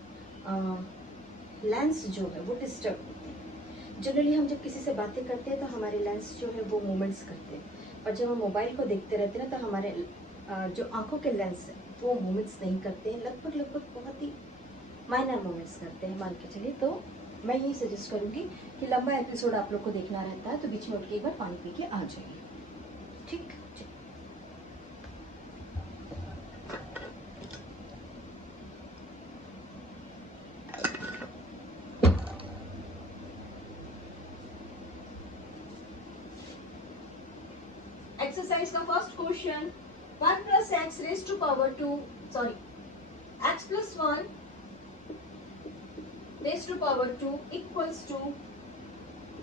लेंस जो है वो डिस्टर्ब होते हैं। जनरली हम जब किसी से बातें करते हैं तो हमारे लेंस जो है वो मूवमेंट्स करते हैं, और जब हम मोबाइल को देखते रहते हैं तो हमारे जो आंखों के लेंस है वो मूवमेंट्स नहीं करते हैं, लगभग बहुत ही माइनर मूवमेंट्स करते हैं मान के चलिए। तो मैं यही सजेस्ट करूंगी कि लंबा एपिसोड आप लोग को देखना रहता है तो बीच में उठ के एक बार पानी पी के आ जाइए, ठीक। एक्सरसाइज का first question, 1 plus x raised to power 2 x plus 1 raised to power 2 equals to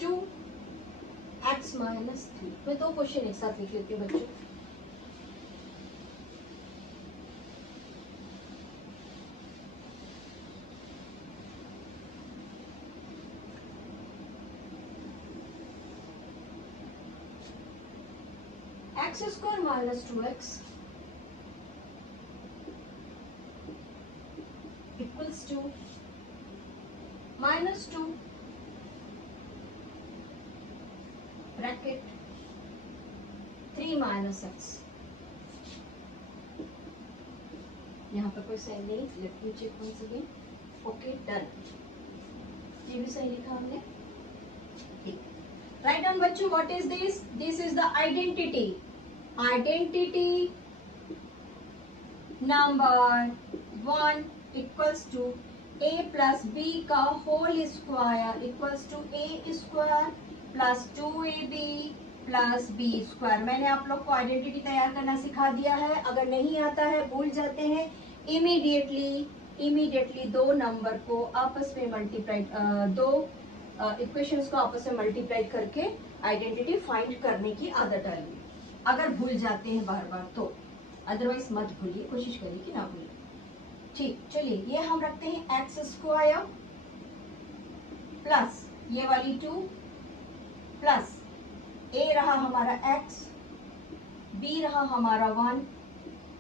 2x minus 3। मैं दो क्वेश्चन एक साथ लिख लेती हूँ बच्चों। x square minus 2x equals to minus 2 bracket 3 minus x। यहाँ पर कोई सही नहीं, let me check once again. Okay done, ये भी सही लिखा हमने, ठीक। राइट डाउन बच्चों, what is this? This is the identity number 1 equals to a plus b का whole square equals to a square plus 2ab plus b square. मैंने आप लोग को आइडेंटिटी तैयार करना सिखा दिया है, अगर नहीं आता है भूल जाते हैं, इमीडिएटली दो नंबर को आपस में मल्टीप्लाई, दो इक्वेशंस को आपस में मल्टीप्लाई करके आइडेंटिटी फाइंड करने की आदत डालिए, अगर भूल जाते हैं बार बार तो। अदरवाइज मत भूलिए, कोशिश करिए कि ना भूलिए, ठीक। चलिए ये हम रखते हैं एक्स स्क्वायर प्लस ये वाली 2 प्लस ए रहा हमारा x, b रहा हमारा 1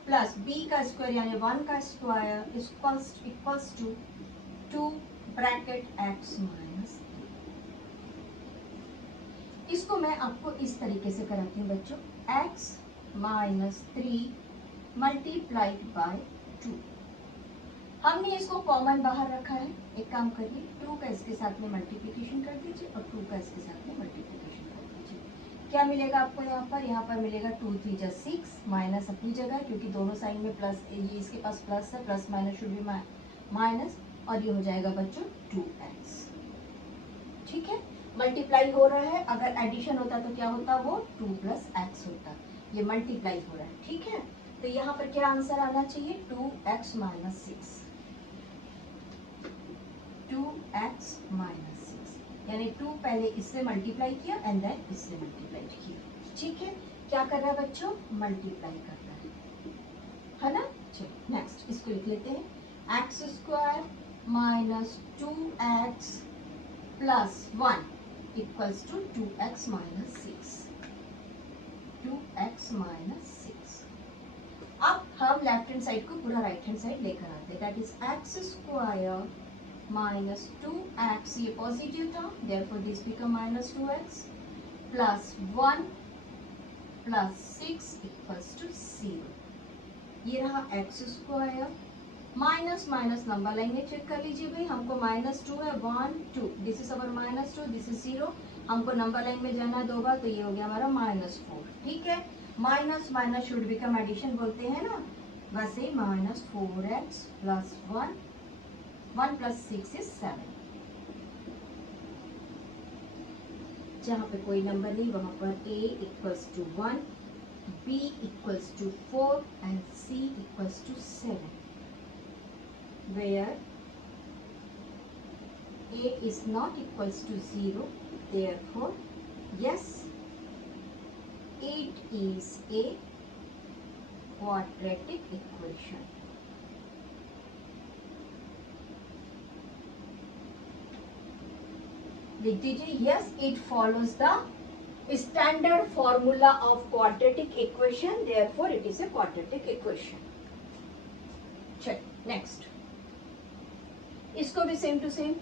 प्लस b का स्क्वायर यानी 1 का square equals to 2 bracket x minus. इसको मैं आपको इस तरीके से कराती हूँ बच्चों, x माइनस 3 मल्टीप्लाइड बाय 2। हमने इसको कॉमन बाहर रखा है, एक काम करिए 2 का इसके साथ में मल्टीप्लिकेशन कर दीजिए और 2 का इसके साथ में मल्टीप्लिकेशन कर दीजिए। क्या मिलेगा आपको यहाँ पर मिलेगा 2 3 जा 6, माइनस अपनी जगह क्योंकि दोनों साइड में प्लस, ये इसके पास प्लस है, plus minus should B minus, और ये हो जाएगा बच्चों 2x, ठीक है। मल्टीप्लाई हो रहा है, अगर एडिशन होता तो क्या होता, वो 2 प्लस x होता, ये मल्टीप्लाई हो रहा है, ठीक है। तो यहाँ पर क्या आंसर आना चाहिए, 2x माइनस 6, 2x माइनस 6, यानी 2 पहले इससे मल्टीप्लाई किया एंड देन इससे मल्टीप्लाई किया, ठीक है। क्या कर रहा है बच्चों, मल्टीप्लाई कर रहा है ना। चलो नेक्स्ट इसको लिख लेते हैं, X square minus 2x plus 1 equals to 2x minus 6, 2x minus 6। अब हम लेफ्ट हैंड साइड को पूरा राइट हैंड साइड लेकर आते हैं, that is X square minus 2x, ये पॉजिटिव था, therefore this become minus 2x plus 1 plus 6 equals to 0। ये रहा X square, minus minus number line में चेक कर लीजिए भाई, हमको माइनस 2 है, 1 2, this is our minus 2, this is 0, हमको नंबर लाइन में जाना है 2 बार, तो ये हो गया हमारा माइनस 4, ठीक है। Minus minus should become addition बोलते हैं ना, वैसे minus 4x plus 1 plus 6 is 7। जहाँ पे कोई नंबर नहीं वहां पर a equals to 1, b equals to 4 and c equals to 7, where a is not equals to 0, therefore yes, it is a quadratic equation। लिख दीजिए, yes it follows the standard formula of quadratic equation, therefore it is a quadratic equation. चल नेक्स्ट, इसको भी same to same,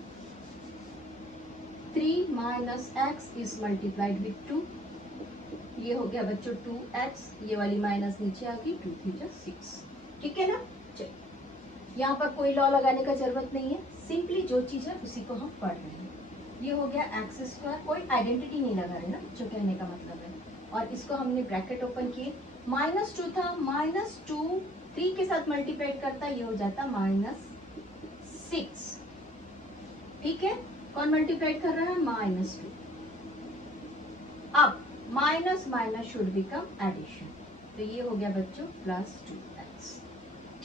3 minus X is multiplied with 2, ये हो गया बच्चों 2x, ये वाली माइनस नीचे आ गई, 2 3 जा 6, ठीक है ना। चल यहाँ पर कोई लॉ लगाने का जरूरत नहीं है, सिंपली जो चीज है उसी को हम पढ़ रहे हैं। ये हो गया एक्स स्क्वायर, कोई आइडेंटिटी नहीं लगा रहे ना, जो कहने का मतलब है। और इसको हमने ब्रैकेट ओपन किए, -2 था, -2 3 के साथ मल्टीप्लाई करता, ये हो जाता -6। ठीक है, कौन मल्टीप्लाई कर रहा है? -2। अब minus minus should become addition, तो ये हो गया बच्चों +2x।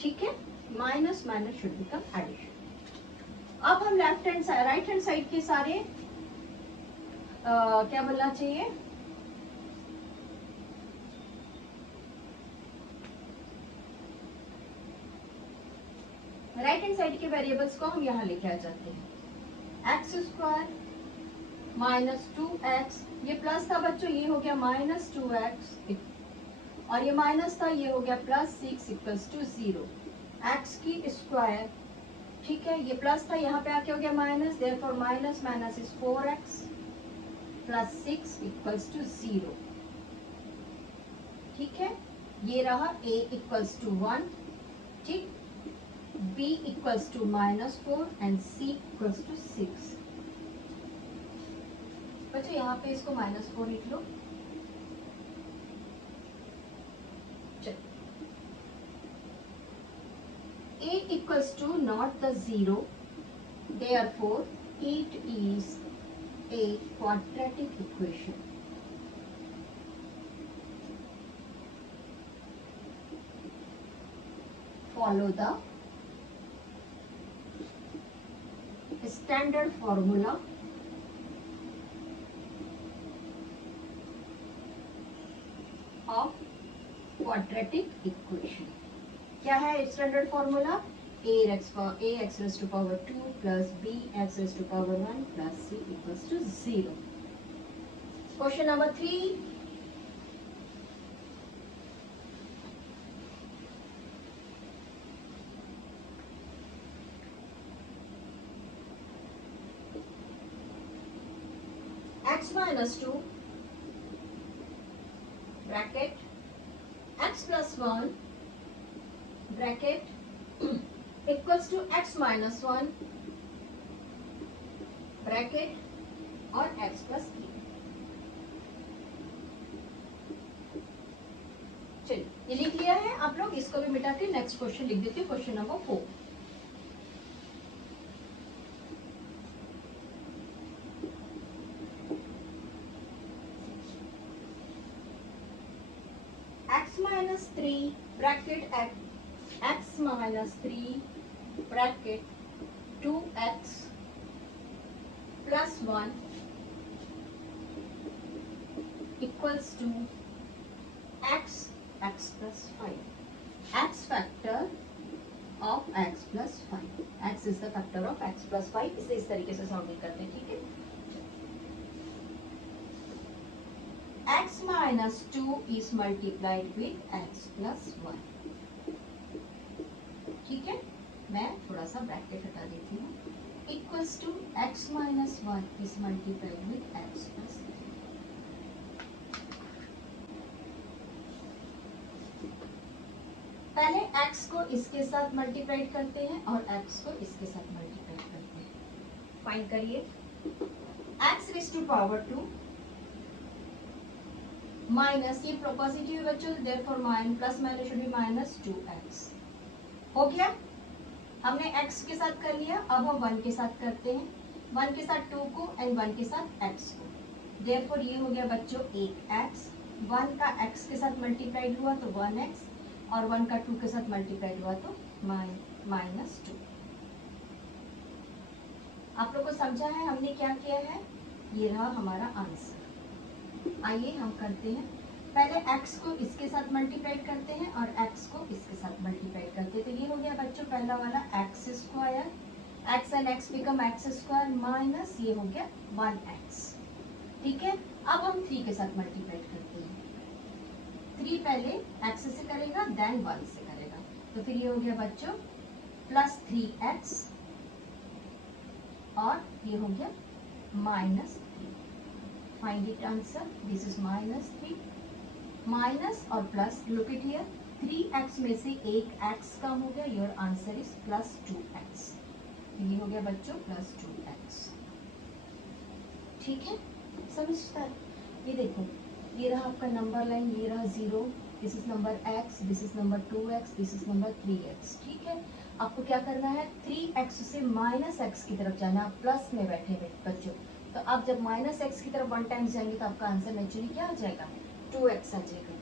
ठीक है, minus minus should become addition. अब हम left hand side, right hand side के सारे क्या बोलना चाहिए, राइट हैंड साइड के वेरिएबल्स को हम यहाँ लेके आ जाते हैं। एक्स स्क्वायर -2x, ये प्लस था बच्चों, ये हो गया -2x, और ये माइनस था, ये हो गया +6 = 0। एक्स की स्क्वायर, ठीक है, ये प्लस था, यहाँ पे आके हो गया minus, therefore minus minus is 4x +6 = 0। ठीक है, ये रहा a = 1, ठीक, b = -4 एंड c = 6। बच्चों यहाँ पे इसको -4 लिख लो। A = not the 0, therefore it is a quadratic equation. Follow the standard formula of quadratic equation. क्या है standard formula? ax raised to power 2 plus bx raised to power 1 plus c = 0. Question number 3, x -2 bracket x + 1 bracket equals to x - 1 bracket और x + 3। चलिए ये लिख लिया है आप लोग, इसको भी मिटा के नेक्स्ट क्वेश्चन लिख देते हैं, question number 4। x - 3 bracket x - 3 bracket 2x + 1 equals to x + 5. x factor of x + 5, x is the factor of x + 5। इसे इस तरीके से सॉल्व करते हैं, ठीक है। x - 2 is multiplied with x + 1, ठीक है, मैं थोड़ा सा ब्रैकेट हटा देती हूँ, equals to x - 1 is multiplied with x + 3। पहले x को इसके साथ मल्टीप्लाई करते हैं और x को इसके साथ मल्टीप्लाई करते हैं। फाइंड करिए, x raised to power 2 minus, ये पॉजिटिव बच्चों, therefore plus minus should B -2x। हो गया, हमने x के साथ कर लिया, अब हम 1 के साथ करते हैं, 1 के साथ 2 को एंड 1 के साथ x को, देयरफॉर ये हो गया बच्चों 1x, 1 का x के साथ मल्टीप्लाइड हुआ तो 1x, और 1 का 2 के साथ मल्टीप्लाइड हुआ तो -2। आप लोग को समझा है हमने क्या किया है? ये रहा हमारा आंसर। आइए हम करते हैं, पहले x को इसके साथ मल्टीप्लाई करते हैं और x को इसके साथ मल्टीप्लाई करते हैं, तो ये हो गया बच्चों पहला वाला x², x and x become x² minus ये हो गया 1x। ठीक है, अब हम 3 के साथ मल्टीप्लाई करते हैं, 3 पहले x से करेगा देन 1 से करेगा, तो फिर ये हो गया बच्चों +3x और ये हो गया -3। Find it answer, this is -3, minus और plus, look it here, 3x में से एक x कम हो गया, योर आंसर इज +2x। ये हो गया बच्चों +2x। ठीक है, समझता है? ये देखो, ये रहा आपका नंबर लाइन, ये रहा 0, this is number x, this is number 2x, this is number 3x। ठीक है, आपको क्या करना है, 3x से -x की तरफ जाना। आप प्लस में बैठे हुए बच्चों, तो आप जब -x की तरफ 1 टाइम्स जाएंगे तो आपका आंसर नेचुरली क्या आ जाएगा, 2x आ जाएगा।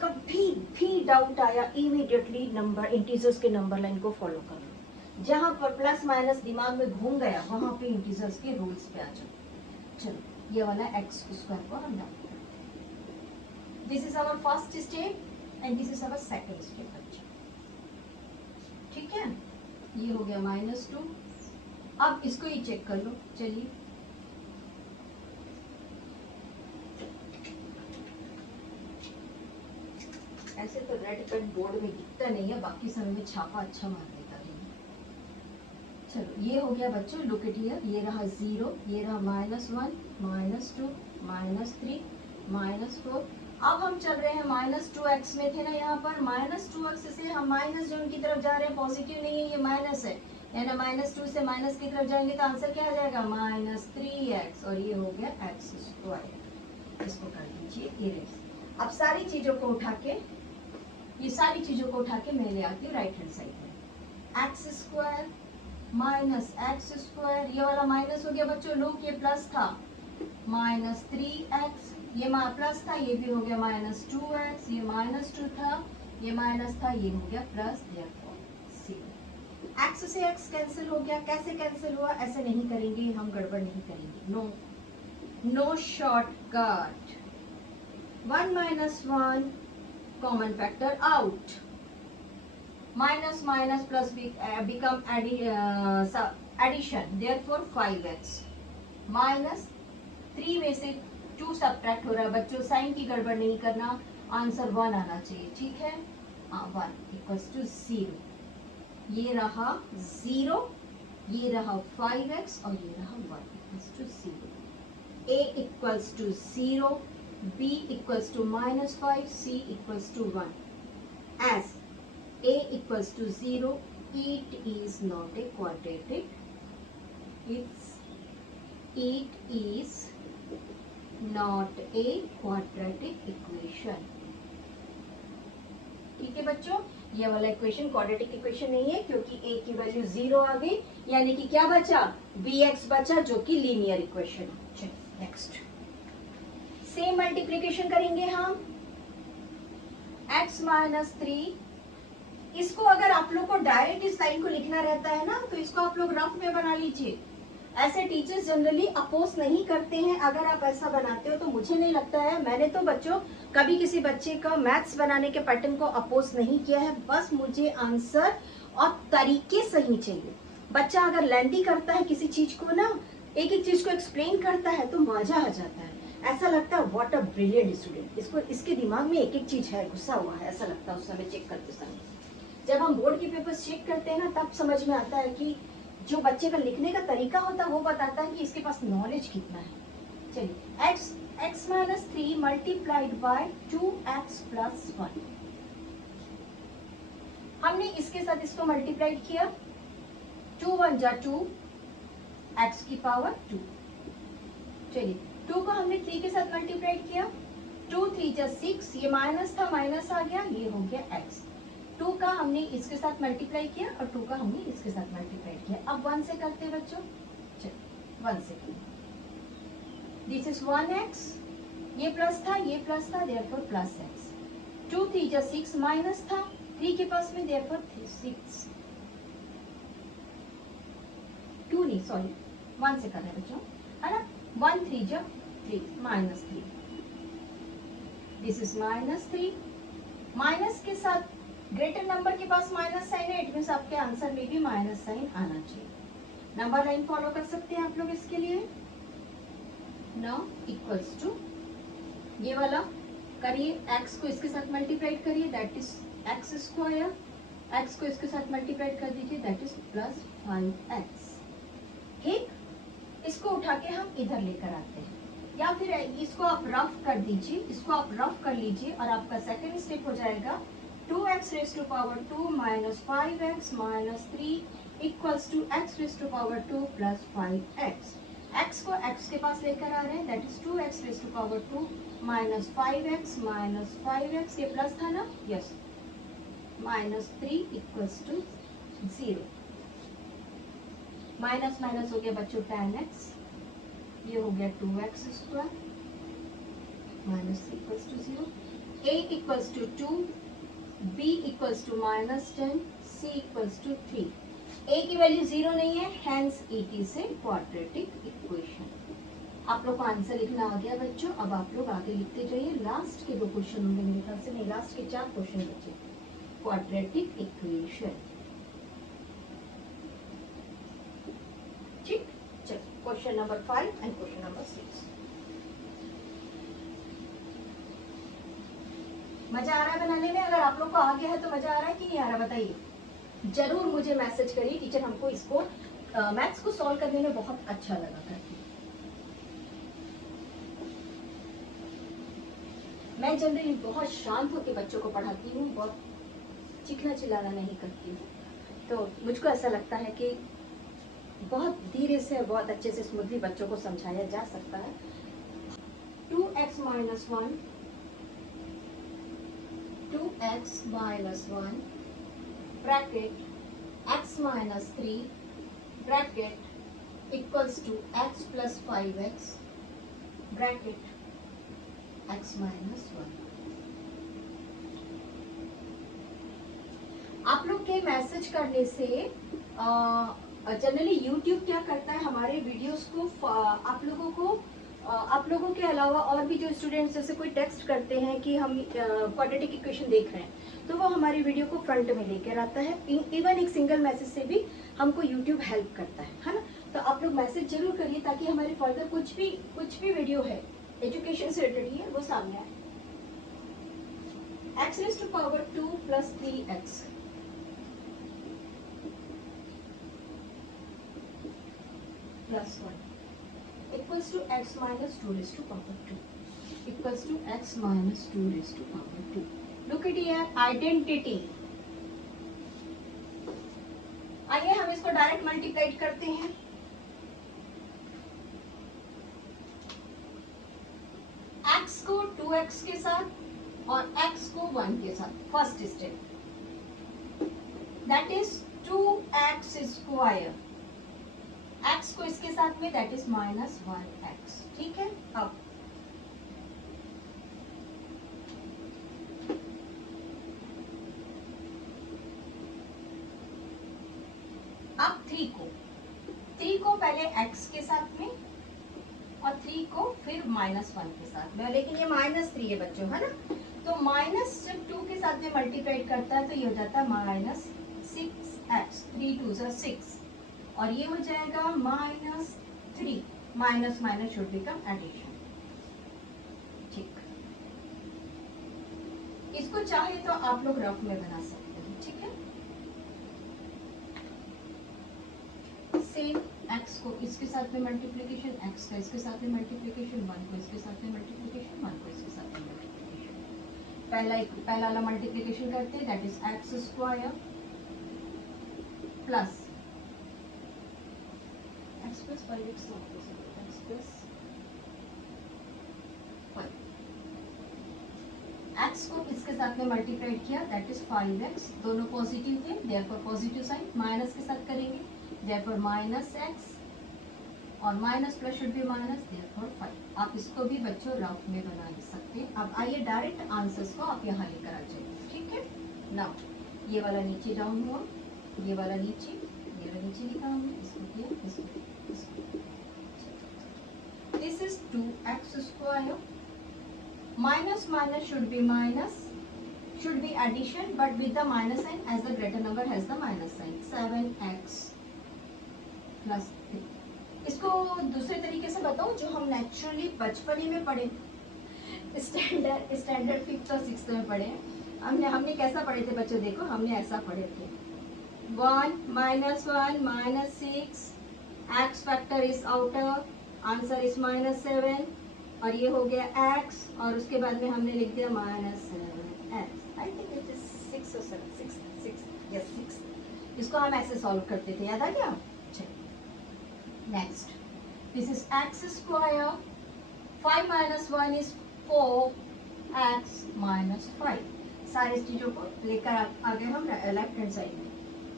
कभी भी डाउट आया, इमीडिएटली नंबर इंटीजर्स के नंबर लाइन को फॉलो कर लो। जहां पर प्लस माइनस दिमाग में घूम गया, वहां पे इंटीजर्स के रूल्स पे आ जाओ। चलो, ये वाला x स्क्वायर को हम डालते हैं। This is our first step and this is our second step बच्चों। ठीक है, ये हो गया -2। अब इसको ही चेक कर लो। चलिए, ऐसे तो रेड पेन बोर्ड में दिखता नहीं है, बाकी समय में छापा अच्छा मार देता है। चलो, ये हो गया बच्चों, लुक इट हियर, ये रहा 0, ये रहा -1, -2, -3, -4। अब हम चल रहे हैं -2x में थे ना, यहाँ पर -2x से हम माइनस जोन की तरफ जा रहे हैं, पॉजिटिव नहीं है, ये माइनस है, यानी -2 से माइनस की तरफ जाएंगे तो आंसर क्या आ जाएगा, -3x, और ये हो गया x स्क्वायर। इसको कर दीजिए इरेज। अब सारी चीजों को उठा के, ये सारी चीजों को उठा के मैं ले आती हूँ राइट हैंड साइड में। x स्क्वायर -x स्क्वायर, ये वाला माइनस हो गया बच्चों, लुक ये प्लस था, -3x, ये प्लस था, ये भी हो गया -2x, ये -2 था, ये माइनस था, ये हो गया प्लस, x से x कैंसिल हो गया। कैसे कैंसिल हुआ, ऐसे नहीं करेंगे हम, गड़बड़ नहीं करेंगे, no shortcut. 1 - 1 common factor out, minus minus plus become addition, therefore 5x, -3 में से 2 सब्ट्रैक्ट हो रहा है बच्चों, साइन की गड़बड़ नहीं करना, आंसर 1 आना चाहिए। ठीक है, 1 = 0, ये रहा 0, ये रहा 5x, और ये रहा 1 = 0। a = 0, b = -5, c = 1. As a = 0, it is not a quadratic. It is not a quadratic equation. ठीक है बच्चों, ये वाला इक्वेशन क्वाड्रेटिक इक्वेशन नहीं है, क्योंकि a की वैल्यू 0 आ गई, यानी कि क्या बचा, bx बचा, जो कि लीनियर इक्वेशन है। चलिए नेक्स्ट, सेम मल्टीप्लिकेशन करेंगे हम, x - 3। इसको अगर आप लोग को डायरेक्ट इस लाइन को लिखना रहता है ना, तो इसको आप लोग रफ में बना लीजिए। ऐसे टीचर्स जनरली अपोज नहीं करते हैं अगर आप ऐसा बनाते हो, तो मुझे नहीं लगता है, मैंने तो बच्चों कभी किसी बच्चे का मैथ्स बनाने के पैटर्न को अपोज नहीं किया है। बस मुझे आंसर और तरीके सही चाहिए। बच्चा अगर लेंथी करता है किसी चीज को ना, एक एक चीज को एक्सप्लेन करता है, तो मजा आ जाता है, ऐसा लगता है व्हाट अ ब्रिलियंट स्टूडेंट, इसको इसके दिमाग में एक एक चीज है, घुसा हुआ है, ऐसा लगता है उस समय चेक करते समय। जब हम बोर्ड के पेपर्स चेक करते हैं ना, तब समझ में आता है कि जो बच्चे का लिखने का तरीका होता है वो बताता है कि इसके पास नॉलेज कितना है। चलिए, x - 3 मल्टीप्लाइड बाय 2x + 1। हमने इसके साथ इसको मल्टीप्लाइड किया, 2 × 1 = 2, x की पावर 2। चलिए, 2 को हमने 3 के साथ मल्टीप्लाइड किया, 2 × 3 = 6, ये माइनस था, माइनस आ गया, ये हो गया x। 2 का हमने इसके साथ मल्टीप्लाई किया और 2 का हमने इसके साथ मल्टीप्लाई किया। अब 1 से करते हैं बच्चों, चलो 1 से करें। दिस इज 1x, ये प्लस था, ये प्लस था, देयरफॉर प्लस x। 2 × 3 = 6, माइनस था, 3 के पास में, देयरफॉर 6। 2 नहीं, सॉरी 1 से कर रहे हैं बच्चों, है ना। 1 × 3 = 3, -3। दिस इज -3, माइनस के साथ ग्रेटर नंबर के पास माइनस साइन है, इट मींस आपके आंसर में भी माइनस साइन आना चाहिए। नंबर लाइन फॉलो कर सकते हैं आप लोग इसके लिए। नाउ इक्वल्स टू, ये वाला करिए, x को इसके साथ मल्टीप्लाई करिए, that is x square, x को इसके साथ मल्टीप्लाई कर दीजिए, दैट इज +5x। ठीक, इसको उठा के हम इधर लेकर आते हैं, या फिर इसको आप रफ कर दीजिए, इसको आप रफ कर लीजिए और आपका सेकेंड स्टेप हो जाएगा 2x raised to power 2 minus 5x minus 3 equals to x raised to power 2 plus 5x. x को x के पास लेकर आ रहे हैं, that is 2x raised to power 2 minus 5x minus 5x, ये प्लस था ना, yes, minus 3 equals to 0. Minus minus हो गया बच्चों 10x, ये हो गया 2x square minus 3 equals to 0. a equals to 2, b equals to minus 10, c equals to 3. a की वैल्यू 0 नहीं है, hence it is a quadratic equation. आप लोग को आंसर लिखना आ गया बच्चों. अब आप लोग आगे लिखते जाइए. लास्ट के 2 क्वेश्चन होंगे मेरे ख्याल से, नहीं लास्ट के 4 क्वेश्चन बचे. Quadratic equation. ठीक, चलो question number 5 and question number 6. मजा आ रहा है बनाने में? अगर आप लोग को आ गया है तो मजा आ रहा है कि नहीं आ रहा बताइए. जरूर मुझे मैसेज करिए, टीचर हमको इसको मैथ्स को सॉल्व करने में बहुत अच्छा लगा करके. मैं जनरली बहुत शांत होकर बच्चों को पढ़ाती हूँ, बहुत चिकना चिल्लाना नहीं करती हूँ. तो मुझको ऐसा लगता है कि बहुत धीरे से बहुत अच्छे से स्मूथली बच्चों को समझाया जा सकता है. 2x minus 1 2x minus 1 bracket x minus 3 bracket equals to x plus 5x bracket x minus 1. आप लोग के मैसेज करने से जनरली YouTube क्या करता है, हमारे वीडियोस को आप लोगों के अलावा और भी जो स्टूडेंट्स जैसे कोई टेक्स्ट करते हैं कि हम क्वाड्रेटिक इक्वेशन देख रहे हैं, तो वो हमारी वीडियो को फ्रंट में लेकर आता है. इवन एक सिंगल मैसेज से भी हमको YouTube हेल्प करता है ना. तो आप लोग मैसेज जरूर करिए ताकि हमारे फर्दर कुछ भी वीडियो है एजुकेशन से रिलेटेड ही है वो सामने आए. x raised to power 2 plus 3x plus 1 equals to x minus 2 raised to power 2 equals to x minus 2 raised to power 2. Look at here, identity. आइए हम इसको डायरेक्ट मल्टीप्लाई करते हैं. x को 2x के साथ और x को 1 के साथ. First step that is 2x square. x को इसके साथ में दैट इज माइनस 1x. ठीक है. अब 3 को पहले x के साथ में और 3 को फिर माइनस 1 के साथ में. लेकिन ये माइनस 3 है बच्चों, है ना. तो माइनस जब 2 के साथ में मल्टीप्लाई करता है तो ये हो जाता है माइनस 6x. 3 2 6 और ये हो जाएगा minus 3. Minus minus should become addition. ठीक, इसको चाहे तो आप लोग रफ में बना सकते हैं. ठीक है. सेम x को इसके साथ में मल्टीप्लिकेशन, x का इसके साथ में मल्टीप्लिकेशन, 1 को इसके साथ में मल्टीप्लिकेशन, 1 को इसके साथ में मल्टीप्लिकेशन. पहला वाला मल्टीप्लिकेशन करते हैं that is x square plus x plus 5x x plus 5. x को इसके साथ में मल्टीप्लाई किया दैट इज 5x. दोनों पॉजिटिव थे, देयरफॉर पॉजिटिव साइन. माइनस के साथ करेंगे देयरफॉर माइनस x और minus plus should be minus therefore 5. आप इसको भी बच्चों रफ में बना सकते हैं. अब आइए डायरेक्ट आंसर्स को आप यहाँ लेकर आ जाइए. ठीक है. नाउ ये वाला नीचे डाउन हुआ, ये वाला नीचे, ये वाला नीचे लिखा हमने, इसको किया, इसको. This is 2x square. Minus minus should be minus, should be addition, but with the minus sign as the greater number has the minus sign. 7x plus 3. इसको दूसरे तरीके से बताऊं जो हम नेचुरली बचपन ही में पढ़े, स्टैंडर्ड 5th और 6th में पढ़े. हमने कैसा पढ़े थे बच्चों? देखो हमने ऐसा पढ़े थे. 1 minus 1 minus 6, x factor is outer, answer is minus 7 और ये हो गया x और उसके बाद में हमने लिख दिया minus 7x. I think it is 6 और 7 6 6 यस 6। इसको हम ऐसे सॉल्व करते थे, याद आ गया? चलिए next, this is X square, 5 minus 1 is 4x minus 5। सारी चीजों को लेकर आगे हम लेफ्ट हैंड साइड में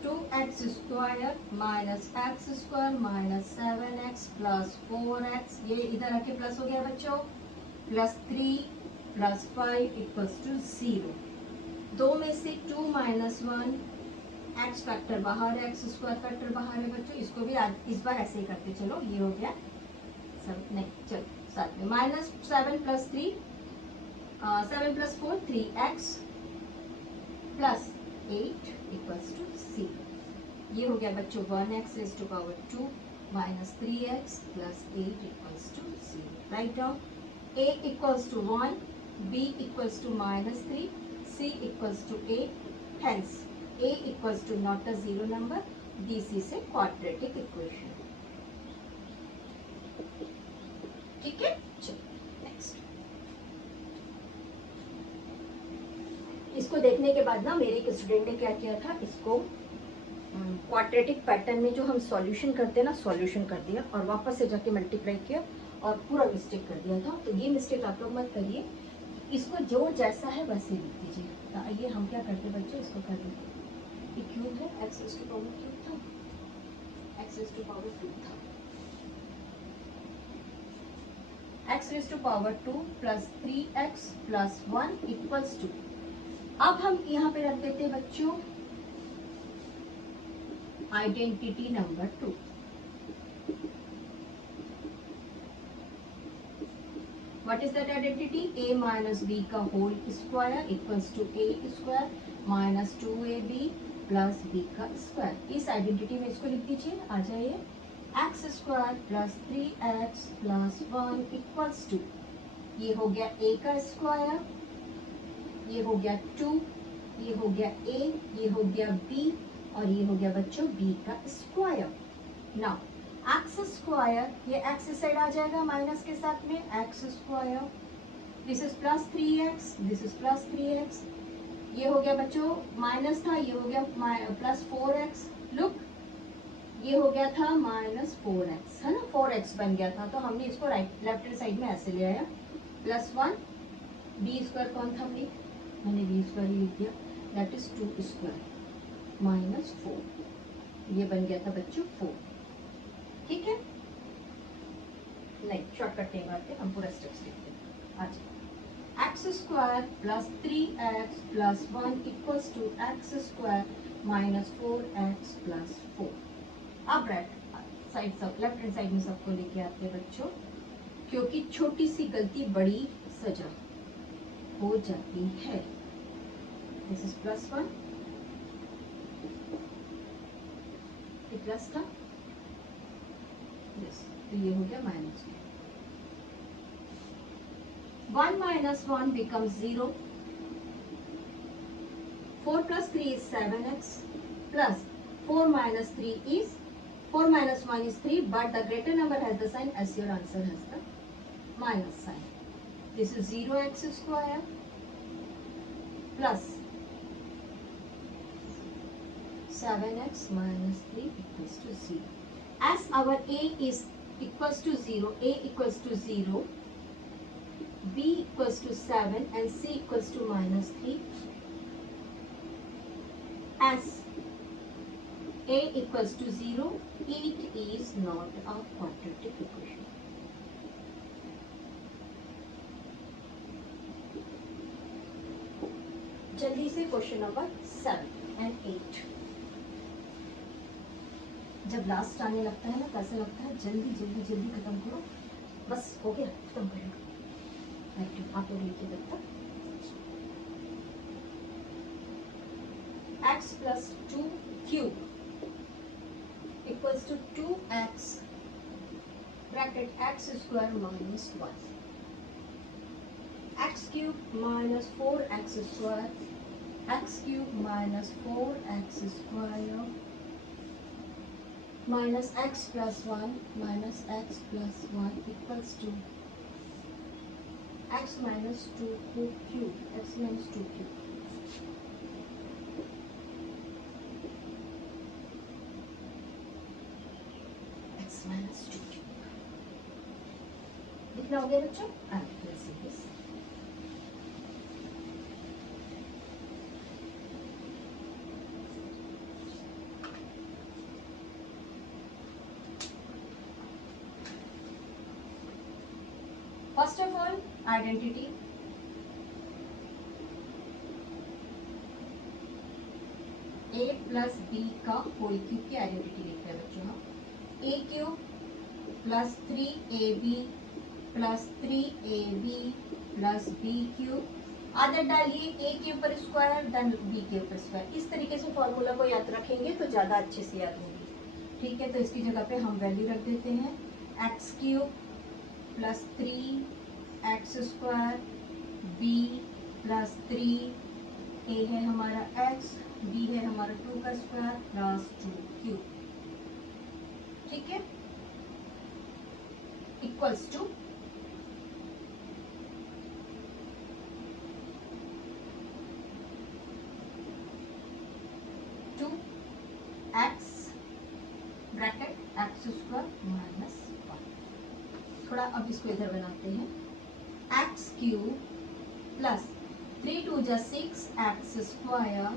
2x square minus x square minus 7x plus 4x, ये इधर आके प्लस हो गया बच्चों, प्लस 3 प्लस 5 इक्वल्स टू 0। दो में से 2 माइनस 1, एक्स फैक्टर बाहर है, एक्स स्क्वायर फैक्टर बाहर है बच्चों। इसको भी आज इस बार ऐसे ही करते चलो, ये हो गया सब। नहीं चलो साथ में minus 7 plus 3 7 plus 4 3x plus 8 equals to 0। ये हो गया बच्चों 1x raise to power 2 minus 3x plus 8 equals to 0। Write down a equals to 1, b equals to minus 3, c equals to 8, hence a equals to not a zero number. This is a quadratic equation. ठीक है, चलो नेक्स्ट। इसको देखने के बाद ना मेरे एक स्टूडेंट ने क्या किया था, इसको क्वाड्रेटिक पैटर्न में जो हम सॉल्यूशन करते हैं ना, सॉल्यूशन कर दिया और वापस से जाके मल्टीप्लाई किया और पूरा मिस्टेक कर दिया था। तो ये मिस्टेक आप लोग मत करिए, इसको जो जैसा है वैसे लिख दीजिए। तो आइए हम क्या करते बच्चों, इसको कर देते, ये क्यूब है, x raise to power cube था, एक्स रेज़ टू पावर 2 था, x raise to power 2 plus 3x plus 1 equals to, अब हम यहाँ पे रख देते बच्चों identity number 2। What is that identity? a minus b का whole square equals to a square minus 2ab plus b का स्क्वायर। इस आइडेंटिटी में इसको लिख दीजिए, आ जाइए x square plus 3x plus 1 equals to, ये हो गया a का स्क्वायर, ये हो गया 2, ये हो गया a, ये हो गया b और ये हो गया बच्चों b का स्क्वायर। नाउ एक्स स्क्वायर, ये एक्स साइड आ जाएगा माइनस के साथ में, x square, this is plus 3x, this is plus 3x, ये हो गया बच्चों माइनस था, ये हो गया प्लस 4x, लुक ये हो गया था माइनस 4x, है ना, 4x बन गया था। तो हमने इसको राइट लेफ्ट हैंड साइड में ऐसे ले आया, प्लस 1 बी स्क्वायर कौन था, मैंने बी स्क्वायर लिख दिया, दैट इज 2 स्क्वायर माइनस 4, ये बन गया था बच्चों 4। ठीक है, नहीं शॉर्टकट नहीं मारते, हम पूरा स्टेप्स लिखते हैं। अच्छा, x square plus 3x plus 1 equals to x square minus 4x plus 4। अब राइट साइड सब लेफ्ट हैंड साइड में सबको लेके आते हैं बच्चों, क्योंकि छोटी सी गलती बड़ी सजा हो जाती है। दिस इज प्लस 1, ये प्लस था, तो ये हो गया minus 1 minus 1 becomes 0, 4 plus 3 is 7x plus 4 minus 3 is 4 minus 1 is 3, but the greater number has the sign as your answer has the minus sign. This is 0x square plus 7x minus 3 equals to 0. As our a is equals to 0, a equals to 0, b equals to 7 and c equals to minus 3. As a equals to 0, it is not a quadratic equation. जल्दी से क्वेश्चन नंबर 7 and 8। जब लास्ट आने लगता है ना तो ऐसा लगता है जल्दी जल्दी जल्दी खत्म करो, बस हो गया खत्म करो। आप लोग लिखिए तब तक, x plus 2 cube equals to 2x bracket x square minus 1, x cube minus 4x square, x cube minus 4x square minus x plus 1 minus x plus 1 equals to x minus 2 cube, x minus 2 cube। X minus 2 लिखना हो गया बच्चों। First of all identity, a plus b का होल क्यूब की आइडेंटिटी लिख रहे हैं बच्चों हम। A cube plus 3ab plus 3ab plus b cube आदत डालिए, ए के ऊपर स्क्वायर देन बी के ऊपर स्क्वायर। इस तरीके से फॉर्मूला को याद रखेंगे तो ज्यादा अच्छे से याद होगी। ठीक है, तो इसकी जगह पे हम वैल्यू रख देते हैं x cube plus 3x square b plus 3, a है हमारा x, बी है हमारा 2 का स्क्वायर प्लस 2 क्यूब। ठीक है, equals to 2x bracket x square minus 1। थोड़ा अब इसको इधर बनाते हैं, एक्स क्यूब प्लस 3 2 जा 6 x square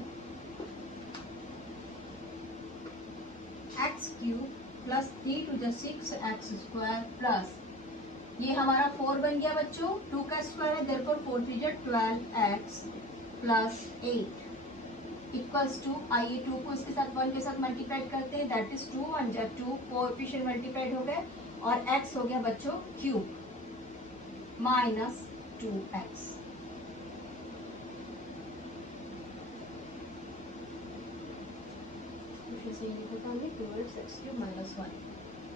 x cube plus 3 2 जा 6 एक्स स्क्वायर प्लस ये हमारा 4 बन गया बच्चों, 2 का स्क्वायर है देयरफॉर 4 3 जा 12x प्लस 8 इक्वल्स टू, आइए 2 को इसके साथ 1 के साथ मल्टीप्लाइड करते हैं, दैट इज 2 1 जा 2, कोएफिशिएंट मल्टीप्लाइड हो गए और x हो गया बच्चों क्यूब माइनस 2x।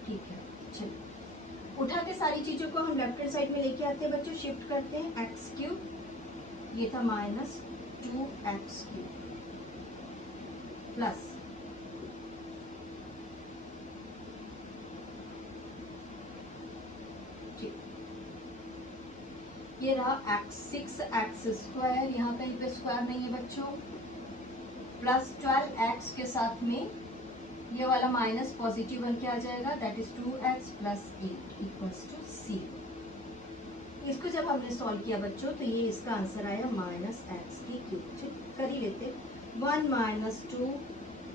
ठीक है, चलिए उठा के सारी चीजों को हम लेफ्ट हैंड साइड में लेके आते हैं बच्चों, शिफ्ट करते हैं एक्स क्यूब, ये था माइनस 2x क्यूब प्लस ये रहा x 6x स्क्वायर, यहाँ कहीं पे स्क्वायर नहीं है बच्चों, प्लस 12x के साथ में ये वाला माइनस पॉजिटिव बन के आ जाएगा, that is 2x plus 8 equals to c। इसको जब हमने सॉल्व किया बच्चों तो ये इसका आंसर आया माइनस एक्स की क्यूब। कर ही लेते, 1 माइनस 2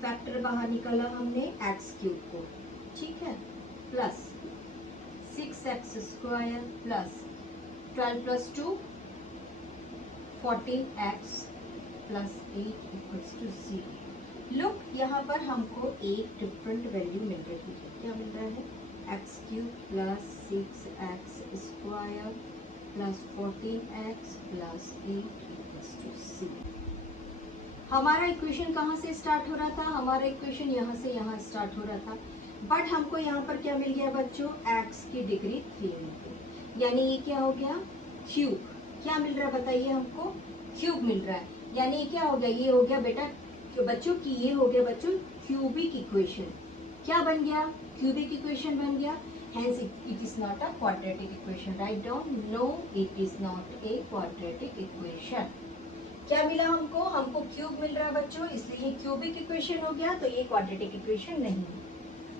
फैक्टर बाहर निकाला हमने एक्स क्यूब को, ठीक है, plus 6x square plus 12 plus 2 14x plus 8 equals to 0। Look, यहाँ पर हमको एक डिफरेंट वैल्यू मिल रही है, क्या मिल रहा है, x cube plus 6x square plus 14x plus 8 equals to 0। हमारा इक्वेशन कहाँ से स्टार्ट हो रहा था, हमारा इक्वेशन यहाँ से यहाँ स्टार्ट हो रहा था, बट हमको यहाँ पर क्या मिल गया बच्चों, x की डिग्री 3 मिल गई, यानी ये क्या हो गया क्यूब। क्या मिल रहा है बताइए हमको, क्यूब मिल रहा है, यानी ये क्या हो गया, ये हो गया बेटा बच्चों की, ये हो गया बच्चों क्यूबिक इक्वेशन। क्या बन गया, क्यूबिक इक्वेशन बन गया, hence it is not a quadratic equation, write down, no it is not a quadratic equation। क्या मिला हमको, हमको क्यूब मिल रहा है बच्चों, इसलिए ये क्यूबिक इक्वेशन हो गया, तो ये क्वाड्रेटिक इक्वेशन नहीं है।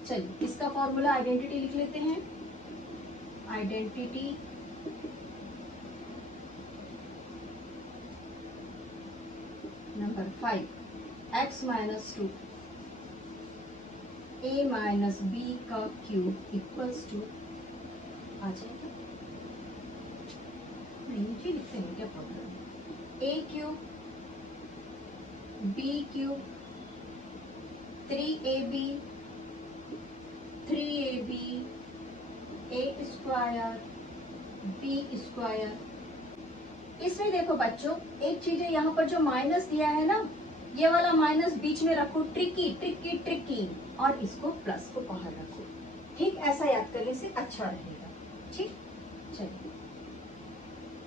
चलिए इसका फॉर्मूला आइडेंटिटी लिख लेते हैं, identity number 5, x minus 2 a minus B का क्यूब इक्वल्स टू, आ जाएगा नीचे लिखते हैं क्या problem, a cube b cube 3ab 8 square b square. इसमें देखो बच्चों एक चीज है, यहाँ पर जो माइनस दिया है ना, ये वाला माइनस बीच में रखो, ट्रिकी ट्रिकी ट्रिकी, और इसको प्लस को बाहर रखो, ठीक, ऐसा याद करने से अच्छा रहेगा। ठीक, चलिए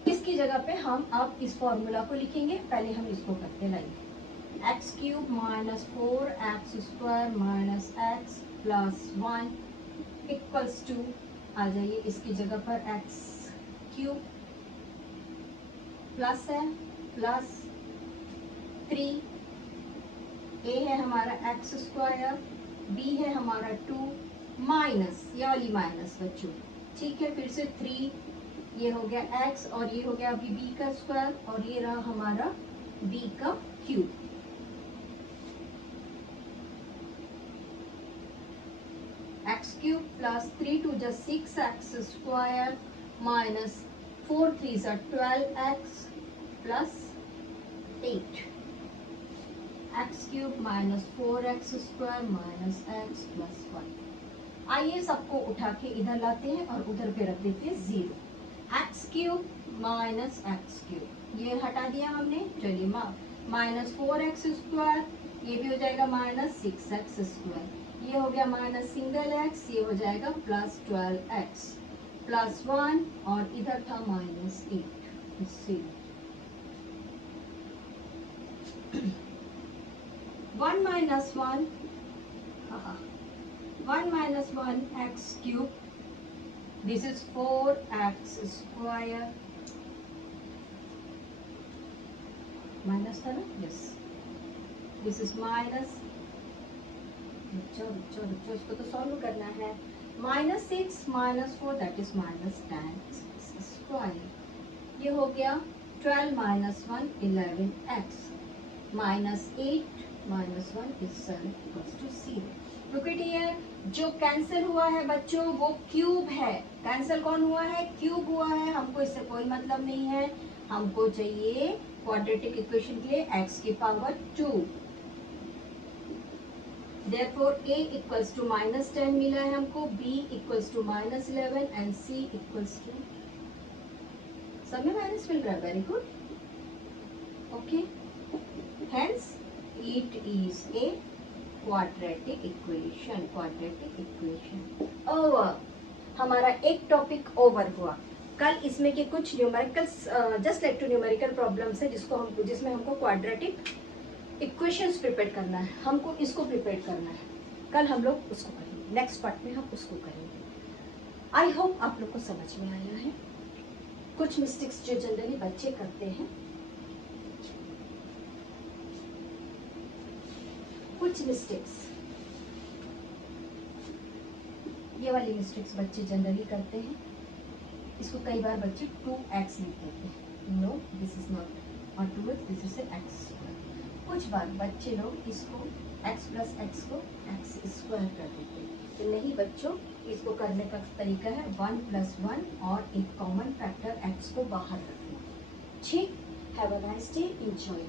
इसकी जगह पे हम अब इस फॉर्मूला को लिखेंगे, पहले हम इसको करते लाइए, x cube minus 4x square minus x plus 1 equals to, आ जाइए इसकी जगह पर एक्स क्यूब प्लस है प्लस 3, ए है हमारा एक्स स्क्वायर, बी है हमारा 2 माइनस, ये वाली माइनस बच्चों, ठीक है। फिर से 3, ये हो गया x और ये हो गया अभी b का स्क्वायर और ये रहा हमारा b का क्यूब। x क्यूब प्लस 3 2 जा 6x स्क्वायर माइनस 4 3 जा 12x plus 8, x cube minus 4x square minus x plus 1। आइए सबको उठा के इधर लाते हैं और उधर पे रख देते हैं 0। X cube minus x cube, ये हटा दिया हमने, चलिए माइनस 4x स्क्वायर, ये भी हो जाएगा माइनस 6x स्क्वायर, ये हो गया माइनस सिंगल x, ये हो जाएगा प्लस 12x प्लस 1 और इधर था माइनस 8। इससे 1 minus 1, 1 minus 1 x cube, this is 4x square, minus था ना, yes, this is minus, बच्चों इसको तो सॉल्व करना है, minus 6 minus 4 that is minus 10 square, ये हो गया 12 minus 1 11x minus 8 minus 1 is 7 equals to 0। Look at here, जो कैंसिल हुआ है बच्चों वो क्यूब है, कैंसिल कौन हुआ है, क्यूब हुआ है, हमको इससे कोई मतलब नहीं है, हमको चाहिए क्वाड्रेटिक इक्वेशन के लिए x की power 2। Therefore a equals to minus 10 मिला है हमको, b equals to minus 11 and c equals to, सब में माइनस मिल रहा है, very good, okay, hence it is a quadratic equation, quadratic equation over. हमारा एक टॉपिक ओवर हुआ। कल इसमें के कुछ numericals, just like two numerical problems है जिसमें हमको क्वाड्रेटिक इक्वेशंस प्रिपेयर करना है, हमको इसको प्रिपेयर करना है, कल हम लोग उसको करेंगे, नेक्स्ट पार्ट में हम उसको करेंगे। आई होप आप लोग को समझ में आया है। कुछ मिस्टेक्स जो जनरली बच्चे करते हैं, कुछ मिस्टेक्स, ये वाली मिस्टेक्स बच्चे जनरली करते हैं, इसको कई बार बच्चे 2x लिख देते हैं, नो दिस इज नॉट और 2x, this is x square. कुछ बार बच्चे लोग इसको x प्लस x को x स्क्वायर कर देते हैं, तो नहीं बच्चों, इसको करने का तरीका है 1 प्लस 1 और एक कॉमन फैक्टर x को बाहर रखना। ठीक, have a nice day, enjoy.